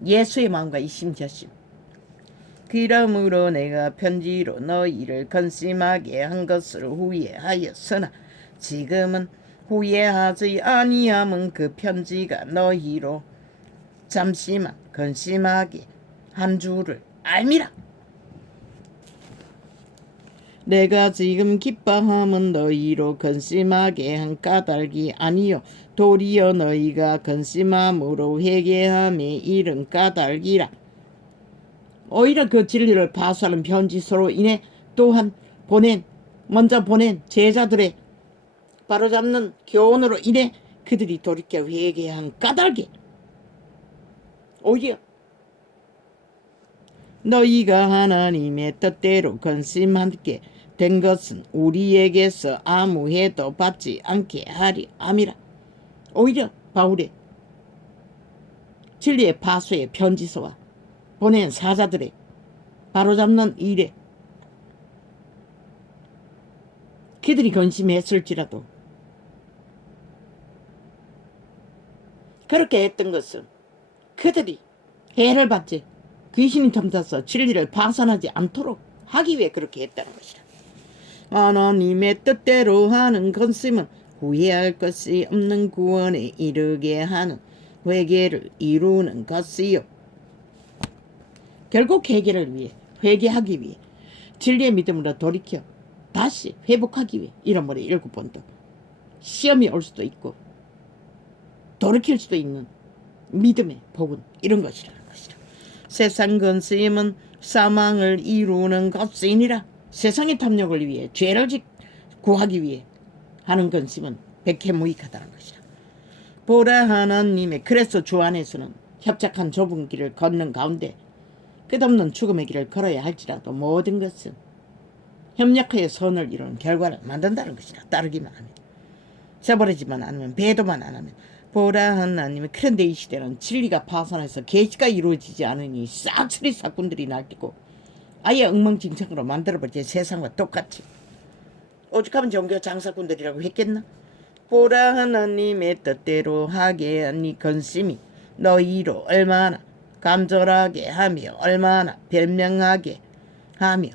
예수의 마음과 이심저심. 그러므로 내가 편지로 너희를 건심하게 한 것을 후회하였으나 지금은 후회하지 아니함은 그 편지가 너희로 잠시만 건심하게 한 줄을 알미라. 내가 지금 기뻐함은 너희로 건심하게 한 까닭이 아니요 도리어 너희가 건심함으로 회개함에 이른 까닭이라. 오히려 그 진리를 파수하는 편지서로 인해 또한 먼저 보낸 제자들의 바로잡는 교훈으로 인해 그들이 돌이켜 회개한 까닭이 오히려 너희가 하나님의 뜻대로 건심하게 된 것은 우리에게서 아무 해도 받지 않게 하리 함이라. 오히려 바울의 진리의 파수의 편지서와 보낸 사자들의 바로잡는 일에 그들이 건심했을지라도 그렇게 했던 것은 그들이 해를 받지 귀신이 틈타서 진리를 파산하지 않도록 하기 위해 그렇게 했다는 것이다. 하나님의 뜻대로 하는 건심은 후회할 것이 없는 구원에 이르게 하는 회개를 이루는 것이요. 결국 회개를 위해 회개하기 위해 진리의 믿음으로 돌이켜 다시 회복하기 위해 이런 말에 7번 더 시험이 올 수도 있고 돌이킬 수도 있는 믿음의 복은 이런 것이라는 것이다. 세상 건심은 사망을 이루는 것이니라. 세상의 탐욕을 위해 죄를 구하기 위해 하는 건심은 백해무익하다는 것이다. 보라 하나님의 그래서 주 안에서는 협착한 좁은 길을 걷는 가운데 끝없는 죽음의 길을 걸어야 할지라도 모든 것은 협력하여 선을 이루는 결과를 만든다는 것이다. 따르기만 하면 저버리지만 않으면 배도만 안 하면 보라 하나님의 그런데 이 시대는 진리가 파산해서 계시가 이루어지지 않으니 싹쓸이 사건들이 날뛰고 아예 엉망진창으로 만들어버린 세상과 똑같이 오죽하면 종교 장사꾼들이라고 했겠나? 보라 하나님의 뜻대로 하게 하니 건심이 너희로 얼마나 간절하게 하며 얼마나 변명하게 하며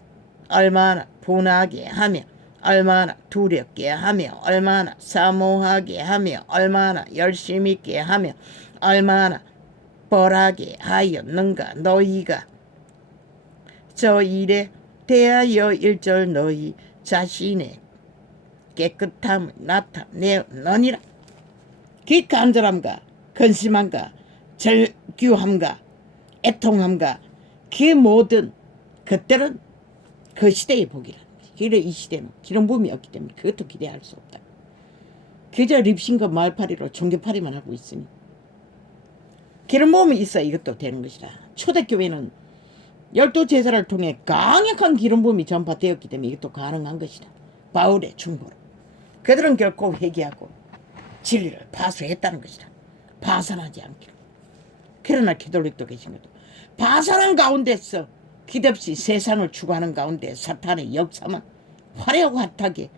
얼마나 분하게 하며 얼마나 두렵게 하며 얼마나 사모하게 하며 얼마나 열심히 있게 하며 얼마나 벌하게 하였는가. 너희가 저 일에 대하여 1절 너희 자신의 깨끗함을 나타내느니라. 그 간절함과 근심함과 절규함과 애통함과 그 모든 것들은 그 시대의 복이라. 그래 이 시대는 기름 부음이 없기 때문에 그것도 기대할 수 없다. 그저 립신과 말파리로 종교파리만 하고 있으니 기름 부음이 있어 이것도 되는 것이다. 초대교회는 12제사를 통해 강력한 기름 부음이 전파되었기 때문에 이것도 가능한 것이다. 바울의 충고로 그들은 결코 회개하고 진리를 파수했다는 것이다. 파산하지 않기로. 그러나 캐톨릭도 계신 것도 파산한 가운데서 기덥시 세상을 추구하는 가운데 사탄의 역사만 화려하고 핫하게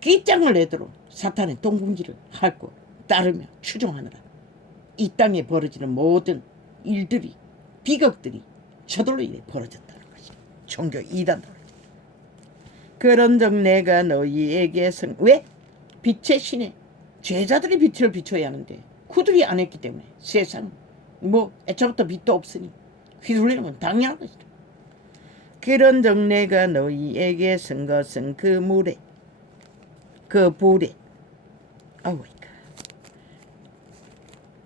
깃장을 내도록 사탄의 똥군질을 핥고 따르며 추종하느라 이 땅에 벌어지는 모든 일들이 비극들이 저절로 이래 벌어졌다는 것이다. 종교 이단으로. 그런즉 내가 너희에게 왜? 빛의 신에 죄자들이 빛을 비춰야 하는데 그들이 안 했기 때문에 세상 뭐 애초부터 빛도 없으니 휘둘리는 건 당연한 것이다. 그런즉 내가 너희에게 쓴 것은 그 물에 그 불에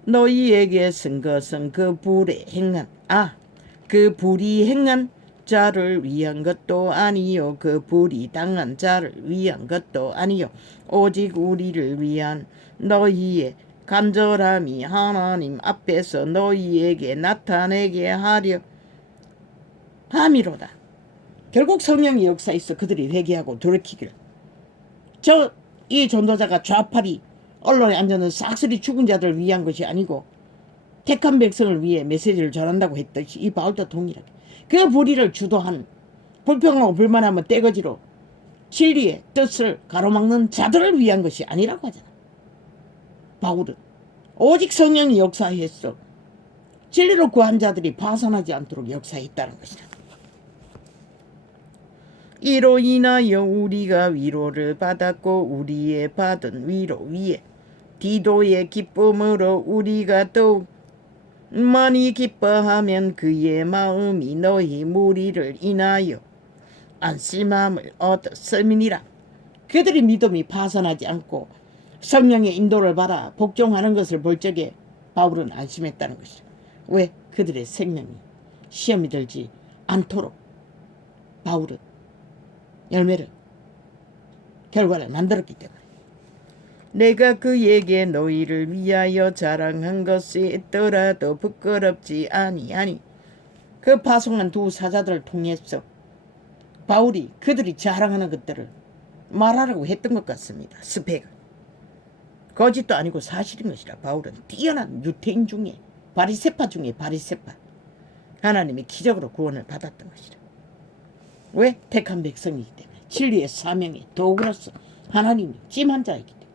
너희에게 쓴 것은 그 불에 행한 그 불이 행한 자를 위한 것도 아니요 그 불이 당한 자를 위한 것도 아니요 오직 우리를 위한 너희의 간절함이 하나님 앞에서 너희에게 나타내게 하려 함이로다. 결국 성령의 역사에서 그들이 회개하고 돌이키기를 이 전도자가 좌파리 언론에 앉아는 싹쓸이 죽은 자들을 위한 것이 아니고 택한 백성을 위해 메시지를 전한다고 했듯이 이 바울도 동일하게 그 불의를 주도한 불평하고 불만하면 떼거지로 진리의 뜻을 가로막는 자들을 위한 것이 아니라고 하잖아. 바울은 오직 성령이 역사했어 진리로 구한 자들이 파산하지 않도록 역사했다는 것이다. 이로 인하여 우리가 위로를 받았고 우리의 받은 위로 위에 디도의 기쁨으로 우리가 더욱 많이 기뻐하면 그의 마음이 너희 무리를 인하여 안심함을 얻었음이니라. 그들의 믿음이 파산하지 않고 성령의 인도를 받아 복종하는 것을 볼 적에 바울은 안심했다는 것이다. 왜? 그들의 생명이 시험이 들지 않도록 바울은 결과를 만들었기 때문에 내가 그에게 너희를 위하여 자랑한 것이 있더라도 부끄럽지 아니하니 그 파송한 두 사자들을 통해서 바울이 그들이 자랑하는 것들을 말하라고 했던 것 같습니다. 스펙은 거짓도 아니고 사실인 것이라. 바울은 뛰어난 유태인 중에 바리새파 중에 바리새파 하나님의 기적으로 구원을 받았던 것이라. 왜? 택한 백성이기 때문에 진리의 사명의 도구로서 하나님이 찜한 자이기 때문에.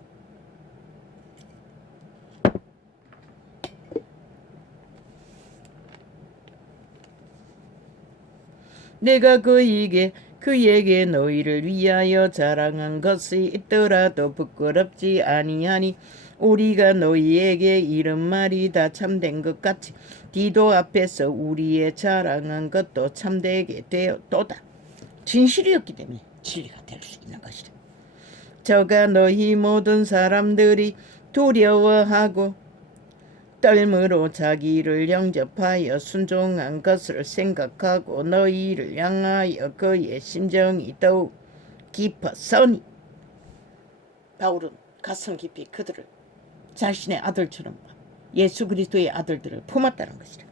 내가 그에게 너희를 위하여 자랑한 것이 있더라도 부끄럽지 아니하니 우리가 너희에게 이런 말이 다 참된 것 같이 디도 앞에서 우리의 자랑한 것도 참되게 되었도다. 진실이었기 때문에 진리가 될 수 있는 것이다. 저가 너희 모든 사람들이 두려워하고 떨므로 자기를 영접하여 순종한 것을 생각하고 너희를 향하여 그의 심정이 더욱 깊었으니 바울은 가슴 깊이 그들을 자신의 아들처럼 예수 그리스도의 아들들을 품었다는 것이다.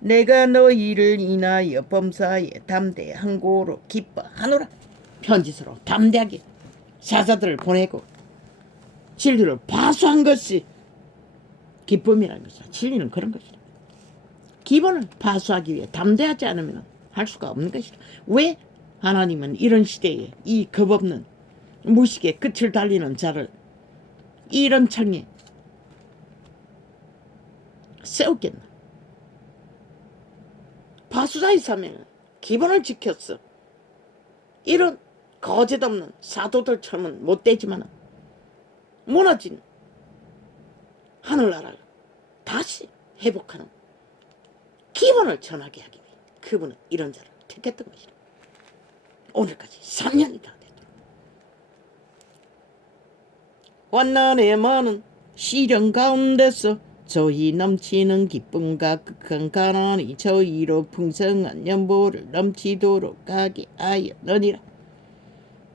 내가 너희를 인하여 범사에 담대한 고로 기뻐하노라. 편지서로 담대하게 사자들을 보내고 진리를 파수한 것이 기쁨이라는 것이다. 진리는 그런 것이다. 기본을 파수하기 위해 담대하지 않으면 할 수가 없는 것이다. 왜? 하나님은 이런 시대에 이 겁없는 무식의 끝을 달리는 자를 이런 창에 세웠겠나? 파수자의 사명은 기본을 지켰어. 이런 거짓없는 사도들처럼은 못되지만 무너진 하늘나라를 다시 회복하는 기본을 전하게 하기 위해 그분은 이런 자를 택했던 것이다. 오늘까지 3년이 다 됐도록 환난의 많은 시련 가운데서 저희 넘치는 기쁨과 극한 가난이 저희로 풍성한 연보를 넘치도록 가게 하였느니라.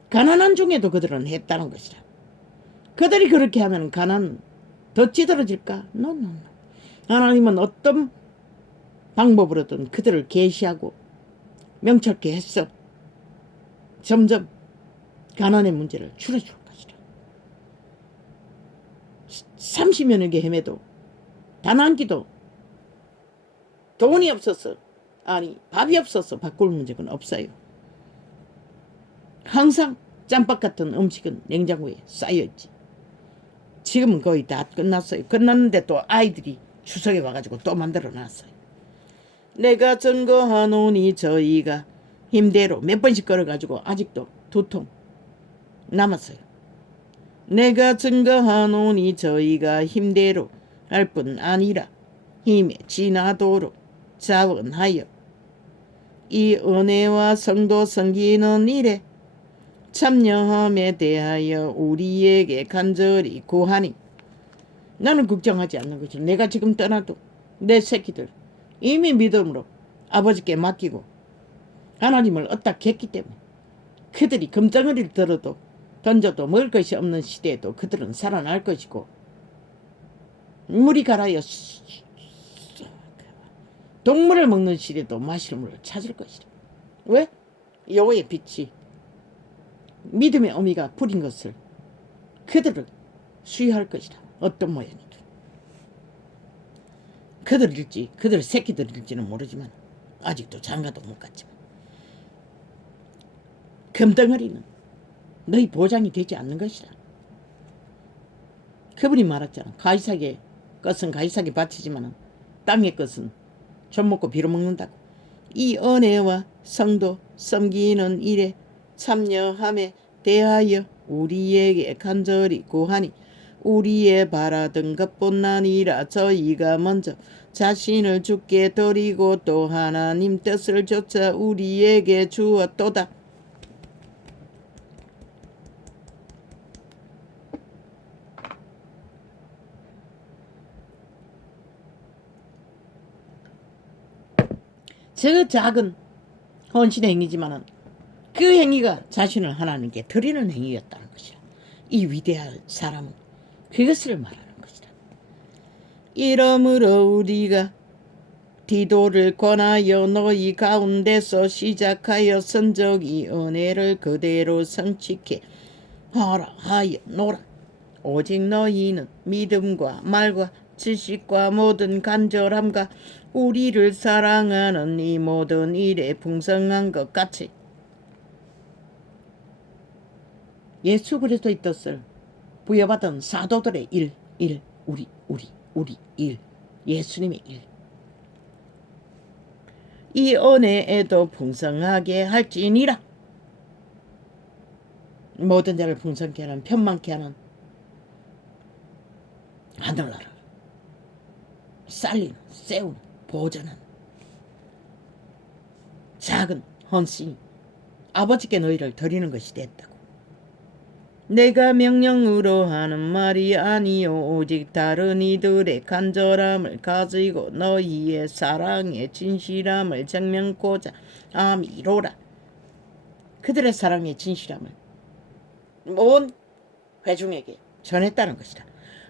가난한 중에도 그들은 했다는 것이라. 그들이 그렇게 하면 가난은 더 찌들어질까? No. 하나님은 어떤 방법으로든 그들을 계시하고 명철케 했어. 점점 가난의 문제를 줄여줄 것이라. 30여 년의 헤매도 단 한 끼도 돈이 없어서 밥이 없어서 바꿀 문제는 없어요. 항상 짬밥 같은 음식은 냉장고에 쌓여있지. 지금은 거의 다 끝났어요. 끝났는데 또 아이들이 추석에 와가지고 또 만들어 놨어요. 내가 증거하노니 저희가 힘대로 몇 번씩 걸어가지고 아직도 두통 남았어요. 내가 증거하노니 저희가 힘대로 할 뿐 아니라 힘에 지나도록 자원하여 이 은혜와 성도 섬기는 일에 참여함에 대하여 우리에게 간절히 구하니. 나는 걱정하지 않는 것이죠. 내가 지금 떠나도 내 새끼들 이미 믿음으로 아버지께 맡기고 하나님을 얻다 겠기 때문에 그들이 금덩어리를 들어도 던져도 먹을 것이 없는 시대에도 그들은 살아날 것이고, 물이 갈아여 동물을 먹는 시대도 마실 물을 찾을 것이다. 왜? 여호와의 빛이 믿음의 어미가 부린 것을 그들을 수유할 것이다. 어떤 모양이든 그들일지 그들 새끼들일지는 모르지만 아직도 장가도 못 갔지만 금덩어리는 너희 보장이 되지 않는 것이다. 그분이 말했잖아. 가이사게 것은 가이사게 바치지만 땅의 것은 좀 먹고 빌어먹는다고. 이 은혜와 성도 섬기는 일에 참여함에 대하여 우리에게 간절히 구하니 우리의 바라던 것뿐 아니라 저희가 먼저 자신을 주께 드리고 또 하나님 뜻을 조차 우리에게 주었도다. 저 작은 헌신의 행위지만은 그 행위가 자신을 하나님께 드리는 행위였다는 것이야. 이 위대한 사람은 그것을 말하는 것이다. 이러므로 우리가 디도를 권하여 너희 가운데서 시작하여 선적이 은혜를 그대로 성취케 하라 하였노라. 오직 너희는 믿음과 말과 지식과 모든 간절함과 우리를 사랑하는 이 모든 일에 풍성한 것 같이 예수 그리스도의 뜻을 부여받은 사도들의 일, 우리 일, 예수님의 일. 이 은혜에도 풍성하게 할지니라. 모든 자를 풍성케 하는, 편만케 하는 하늘나라를 살리는, 세우는, 보존하는 작은 헌신이 아버지께 너희를 드리는 것이 됐다고. 내가 명령으로 하는 말이 아니요 오직 다른 이들의 간절함을 가지고 너희의 사랑의 진실함을 증명코자 함이로라. 그들의 사랑의 진실함을 온 회중에게 전했다는 것이다.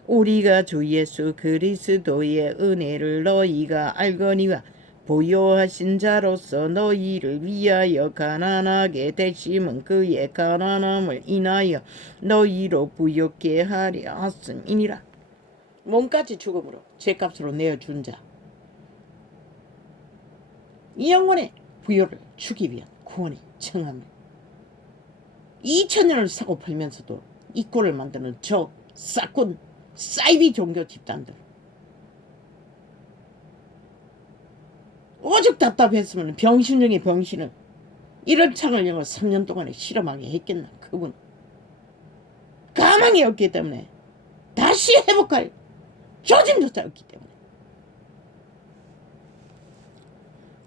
우리가 주 예수 그리스도의 은혜를 너희가 알거니와 부요하신 자로서 너희를 위하여 가난하게 되심은 그의 가난함을 인하여 너희로 부욕케 하려 하심이니라. 몸까지 죽음으로 죄값으로 내어준 자, 이 영혼의 부요를 주기 위한 구원의 청함을 2000년을 사고 팔면서도 이 꼴을 만드는 저 싹군 사이비 종교 집단들, 오죽 답답했으면 병신 중에 병신을 이런 창을 영어 3년 동안에 실험하게 했겠나. 그분 가망이 없기 때문에 다시 회복할 조짐조차 없기 때문에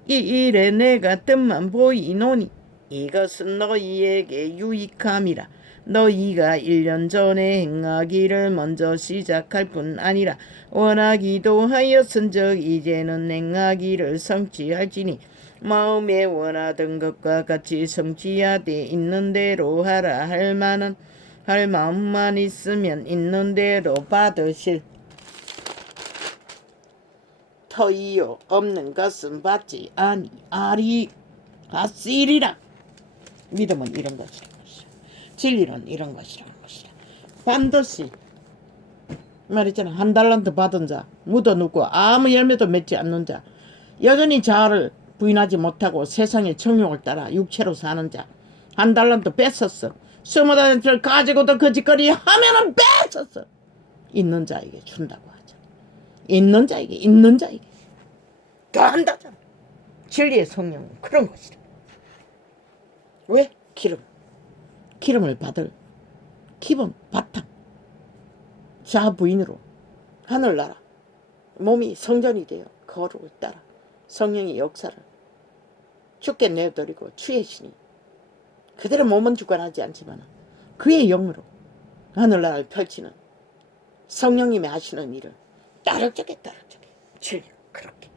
이 일에 내가 뜻만 보이노니 이것은 너희에게 유익함이라. 너희가 1년 전에 행하기를 먼저 시작할 뿐 아니라 원하기도 하였은즉 이제는 행하기를 성취할지니 마음에 원하던 것과 같이 성취하되 있는 대로 하라. 할 마음만 있으면 있는 대로 받으실 터이요 없는 것은 받지 아니하시리라. 믿음은 이런 것이라. 진리는 이런 것이라는 것이라. 반드시 말했잖아. 한 달란트 받은 자, 묻어놓고 아무 열매도 맺지 않는 자, 여전히 자아를 부인하지 못하고 세상의 정욕을 따라 육체로 사는 자, 한 달란트 뺏었어. 20달란트를 가지고도 거짓거리 하면은 뺏었어. 있는 자에게 준다고 하죠. 있는 자에게 더 한다잖아. 진리의 성령은 그런 것이다. 왜? 기름을 받을 기본 바탕 자부인으로 하늘나라 몸이 성전이 되어 거룩을 따라 성령의 역사를 주께 내어드리고 주의 신이 그대로 몸은 주관하지 않지만 그의 영으로 하늘나라를 펼치는 성령님이 하시는 일을 따르적에 진리로 그렇게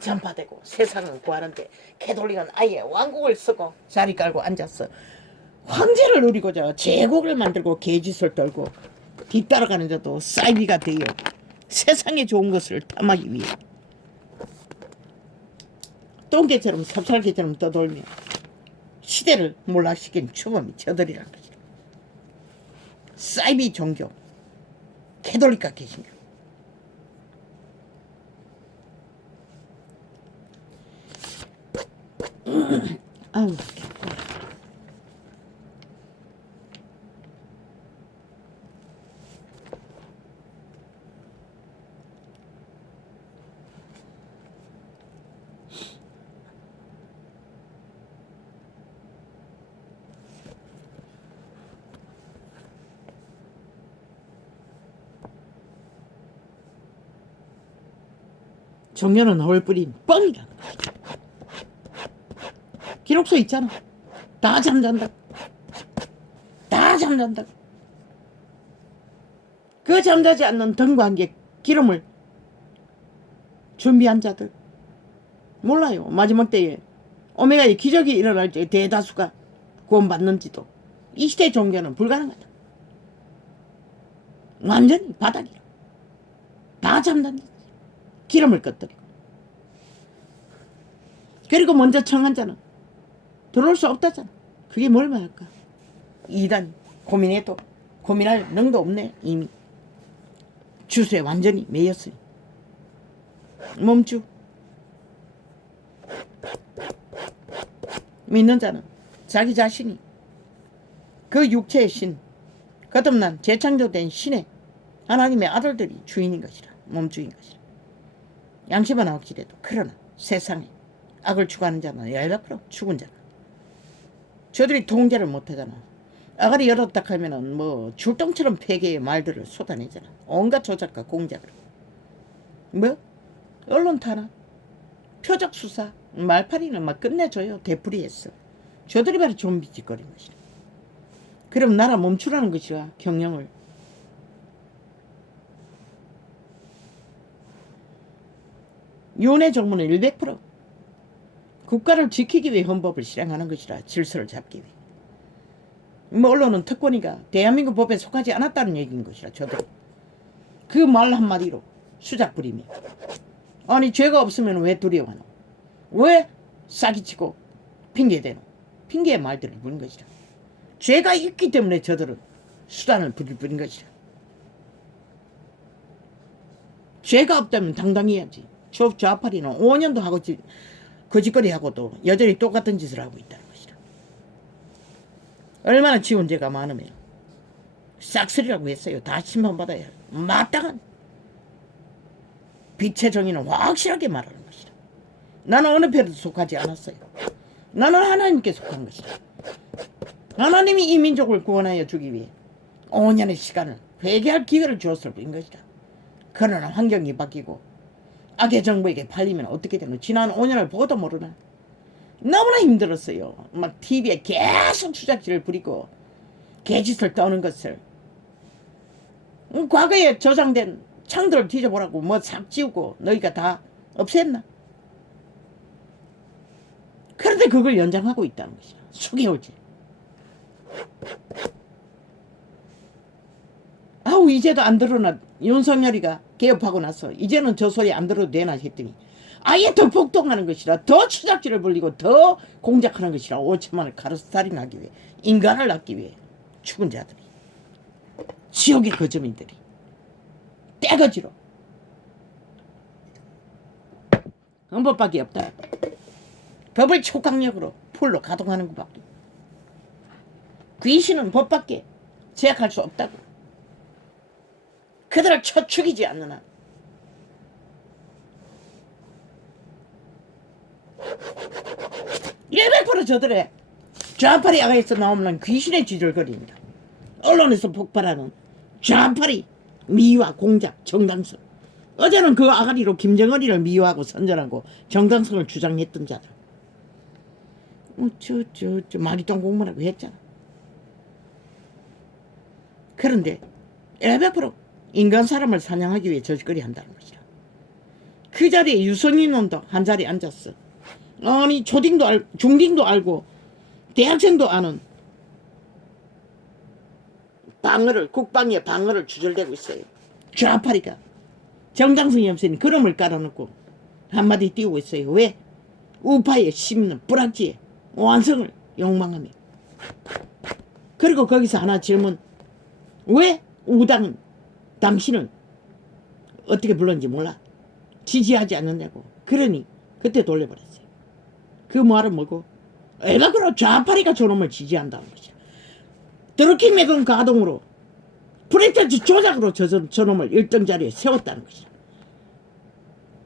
전파되고 세상을 구하는데 캐톨릭은 아예 왕국을 쓰고 자리 깔고 앉았어. 황제를 누리고자 제국을 만들고 개짓을 떨고 뒤따라가는 자도 사이비가 되어 세상에 좋은 것을 탐하기 위해 똥개처럼 삽살개처럼 떠돌며 시대를 몰락시킨 추범이 저들이라는 것이다. 사이비 종교 캐톨릭과 개신교. 아유, 종교는 홀뿌린 뻥이라는 거야. 기록서 있잖아. 다 잠잔다. 다 잠잔다. 그 잠자지 않는 등과 함께 기름을 준비한 자들 몰라요. 마지막 때에 오메가의 기적이 일어날 때 대다수가 구원받는지도 이 시대 종교는 불가능하다. 완전히 바닥이라. 다 잠단다. 기름을 꺼뜨리고. 그리고 먼저 청한 자는 들어올 수 없다잖아. 그게 뭘 말할까? 이단 고민해도 고민할 능도 없네. 이미 주수에 완전히 매였으니. 몸주 믿는 자는 자기 자신이 그 육체의 신, 거듭난 재창조된 신의 하나님의 아들들이 주인인 것이라. 몸주인 것이라. 양심은 확실해도 그러나 세상에 악을 추구하는 자는 열받도록 죽은 자라. 저들이 통제를 못하잖아. 아가리 열었다 하면은 뭐 줄덩처럼 폐계의 말들을 쏟아내잖아. 온갖 조작과 공작을. 뭐 언론 탄압, 표적 수사, 말파리는 막 끝내줘요. 되풀이했어. 저들이 바로 좀비 짓거린 것이라. 그럼 나라 멈추라는 것이라. 경영을. 윤회 정문은 100% 국가를 지키기 위해 헌법을 실행하는 것이라. 질서를 잡기 위해. 뭐 언론은 특권이가 대한민국 법에 속하지 않았다는 얘기인 것이라. 저들 그 말 한마디로 수작 부리며 아니 죄가 없으면 왜 두려워하노? 왜 사기치고 핑계대노? 핑계의 말들을 부린 것이라. 죄가 있기 때문에 저들은 수단을 부린 것이라. 죄가 없다면 당당히 해야지. 저 좌파리는 5년도 하고 거짓거리하고도 여전히 똑같은 짓을 하고 있다는 것이라. 얼마나 지은 죄가 많으면 싹쓸이라고 했어요. 다 심판받아야 할 마땅한 빛의 정의는 확실하게 말하는 것이라. 나는 어느 편에도 속하지 않았어요. 나는 하나님께 속한 것이라. 하나님이 이 민족을 구원하여 주기 위해 5년의 시간을 회개할 기회를 주었을 뿐인 것이라. 그러나 환경이 바뀌고 악의 정부에게 팔리면 어떻게 되노? 지난 5년을 보고도 모르나? 너무나 힘들었어요. 막 TV에 계속 추작질을 부리고 개짓을 떠는 것을. 과거에 저장된 창들을 뒤져보라고 뭐 싹 지우고 너희가 다 없앴나? 그런데 그걸 연장하고 있다는 것이야. 수개월째. 아우 이제도 안 들어나. 윤석열이가 개업하고 나서 이제는 저 소리 안 들어도 되나 했더니 아예 더 폭동하는 것이라. 더 추작질을 벌리고 더 공작하는 것이라. 5천만을 가로살인하기 위해 인간을 낳기 위해 죽은 자들이 지옥의 거점인들이 떼거지로 헌법밖에 없다. 법을 초강력으로 풀로 가동하는 것밖에. 귀신은 법밖에 제약할 수 없다고. 그들을 쳐 죽이지 않는 한 100% 저들의 좌파리 아가에서 나오면 귀신의 쥐절거리입니다. 언론에서 폭발하는 좌파리 미화 공작 정당성. 어제는 그 아가리로 김정은이를 미화하고 선전하고 정당성을 주장했던 자들. 마리똥 공무라고 했잖아. 그런데 100% 인간 사람을 사냥하기 위해 저짓거리 한다는 것이라. 그 자리에 유성인 놈도 한 자리에 앉았어. 아니 초딩도 알고 중딩도 알고 대학생도 아는 국방의 방어를 주절되고 있어요. 좌파리가 정당성이 없으니 그름을 깔아놓고 한마디 띄우고 있어요. 왜? 우파에 심는 불악지에 완성을 욕망하며. 그리고 거기서 하나 질문. 왜 우당은 당신을 어떻게 불렀는지 몰라? 지지하지 않는다고. 그러니 그때 돌려버렸어요. 그 말은 뭐고? 엘바그로 좌파리가 저놈을 지지한다는 것이야. 드루킹 매건 가동으로 프레텐츠 조작으로 저놈을 1등 자리에 세웠다는 것이야.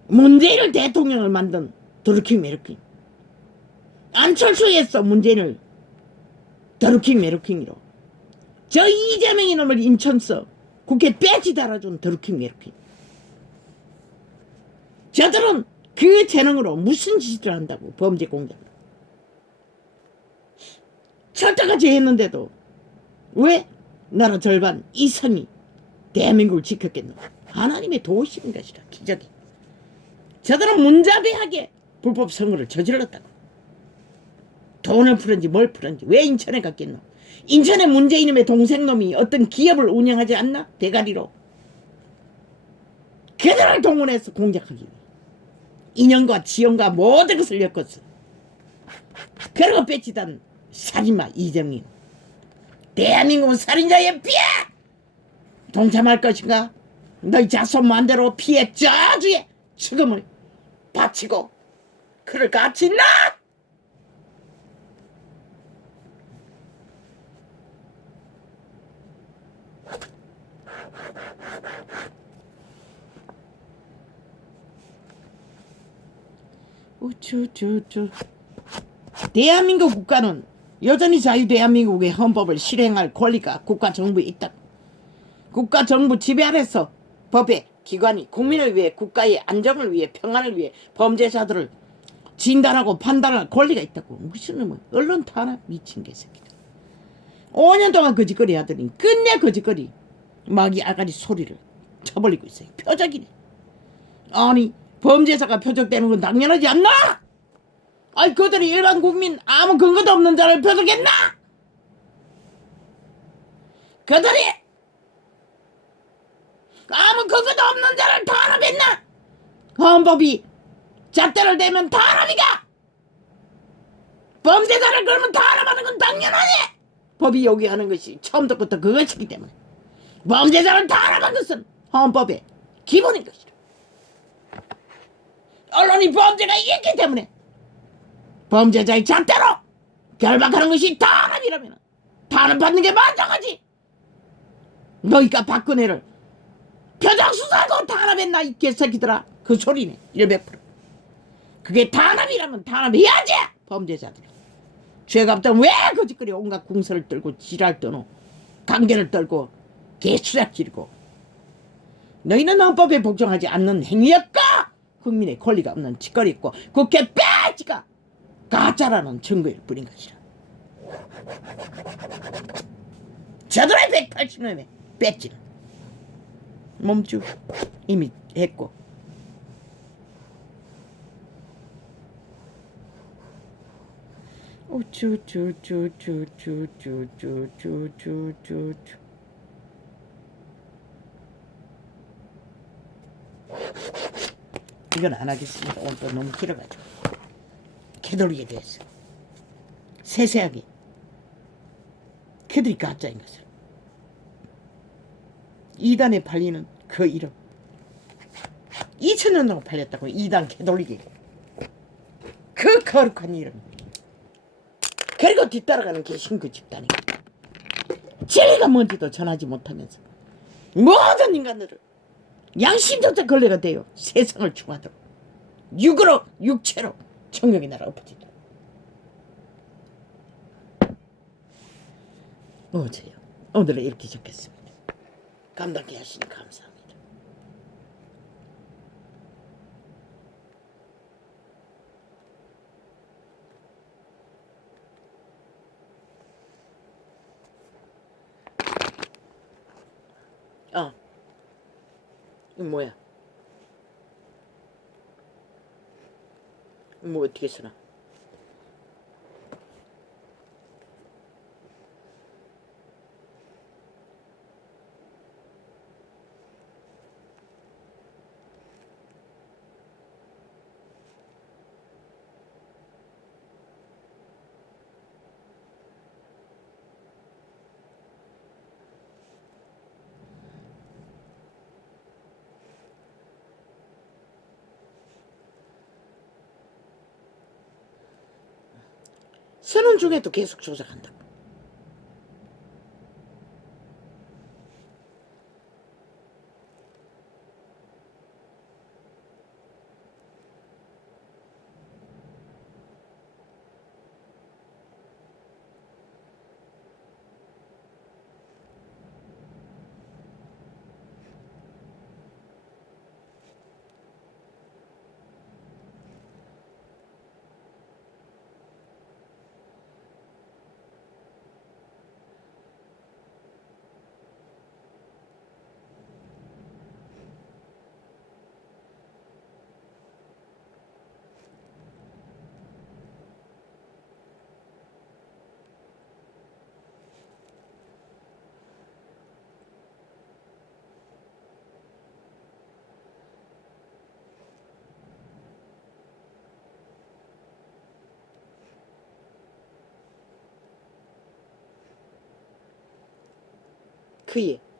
문재인을 대통령을 만든 드루킹 메르킹. 안철수에서 문재인을 드루킹 메르킹으로. 저 이재명 이놈을 인천서 국회 배지 달아준 드루킹 메르킹. 저들은 그 재능으로 무슨 짓을 한다고. 범죄 공작으로. 철저까지 했는데도 왜 나라 절반 이상이 대한민국을 지켰겠노? 하나님의 도우심인 것이라. 기적이. 저들은 문자대하게 불법 선거를 저질렀다고. 돈을 풀은지 뭘 풀은지 왜 인천에 갔겠노? 인천에 문재인님의 동생놈이 어떤 기업을 운영하지 않나? 대가리로. 그들을 동원해서 공작하기 위해 인연과 지연과 모든 것을 엮었어. 그리고 배치단 살인마 이정민. 대한민국은 살인자의 피해! 동참할 것인가? 너희 자손 마음대로 피해 저주에 죽음을 바치고 그럴 가치 있나? 대한민국 국가는 여전히 자유대한민국의 헌법을 실행할 권리가 국가정부에 있다. 국가정부 지배 아래서 법의 기관이 국민을 위해 국가의 안정을 위해 평안을 위해 범죄자들을 진단하고 판단할 권리가 있다고. 무슨 놈은 언론 탄압 미친 개새끼들. 5년 동안 거짓거리 하더니 끝내 거짓거리 마귀 아가리 소리를 쳐버리고 있어요. 표적이네. 아니 범죄자가 표적되는 건 당연하지 않나? 아니 그들이 일반 국민 아무 근거도 없는 자를 표적했나? 그들이 아무 근거도 없는 자를 탄압했나? 헌법이 잣대를 대면 탄압이가? 범죄자를 그러면 탄압하는 건 당연하네. 법이 요구하는 것이 처음부터 그것이기 때문에 범죄자를 탄압하는 것은 헌법의 기본인 것이다. 언론이 범죄가 있기 때문에 범죄자의 잣대로 결박하는 것이 탄압이라면 탄압받는 게 마땅하지. 너희가 박근혜를 표적수사하고 탄압했나 이 개새끼들아. 그 소리네. 100%. 그게 탄압이라면 탄압해야지. 범죄자들 죄가 없다면 왜 거짓거리 온갖 궁서를 떨고 지랄 떠노 강견을 떨고 개수작 지르고. 너희는 헌법에 복종하지 않는 행위였까? 국민의 권리가 없는 짓거리 있고 국회 배지가 가짜라는 증거일 뿐인 것이라. 저들의 180년의 배지는 몸주 이미 했고 이건 안 하겠습니다. 오늘 또 너무 길어가지고. 캐돌릭에 대해서 세세하게 그들이 가짜인 것을 이단에 팔리는 그 이름 2000년 동안 팔렸다고. 이단 캐돌릭에 그 거룩한 이름. 그리고 뒤따라가는 개신 그 집단이 진리가 뭔지도 전하지 못하면서 모든 인간들을 양심조차 걸레가 되어 세상을 충하도록 육으로 육체로 천국의 나라 엎어지도록 어제요. 오늘은 이렇게 적겠습니다. 감당해 하시니 감사합니다. 이거 뭐야? 뭐 어떻게 쓰나? 쓰는 중에도 계속 조작한다.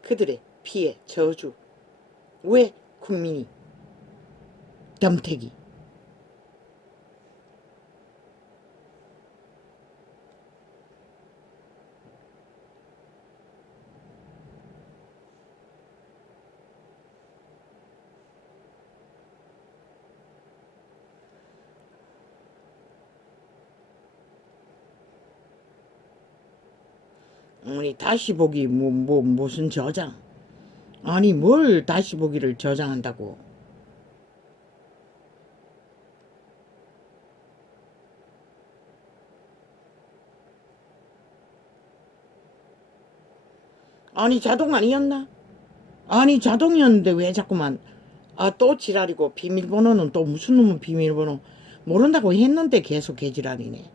그들의 피해 저주. 왜 국민이 덤태기. 아니 다시 보기 무슨 저장. 아니 뭘 다시 보기를 저장한다고. 아니 자동 아니었나? 아니 자동이었는데 왜 자꾸만 또 지랄이고 비밀번호는 또 무슨 놈의 비밀번호 모른다고 했는데 계속 개지랄이네.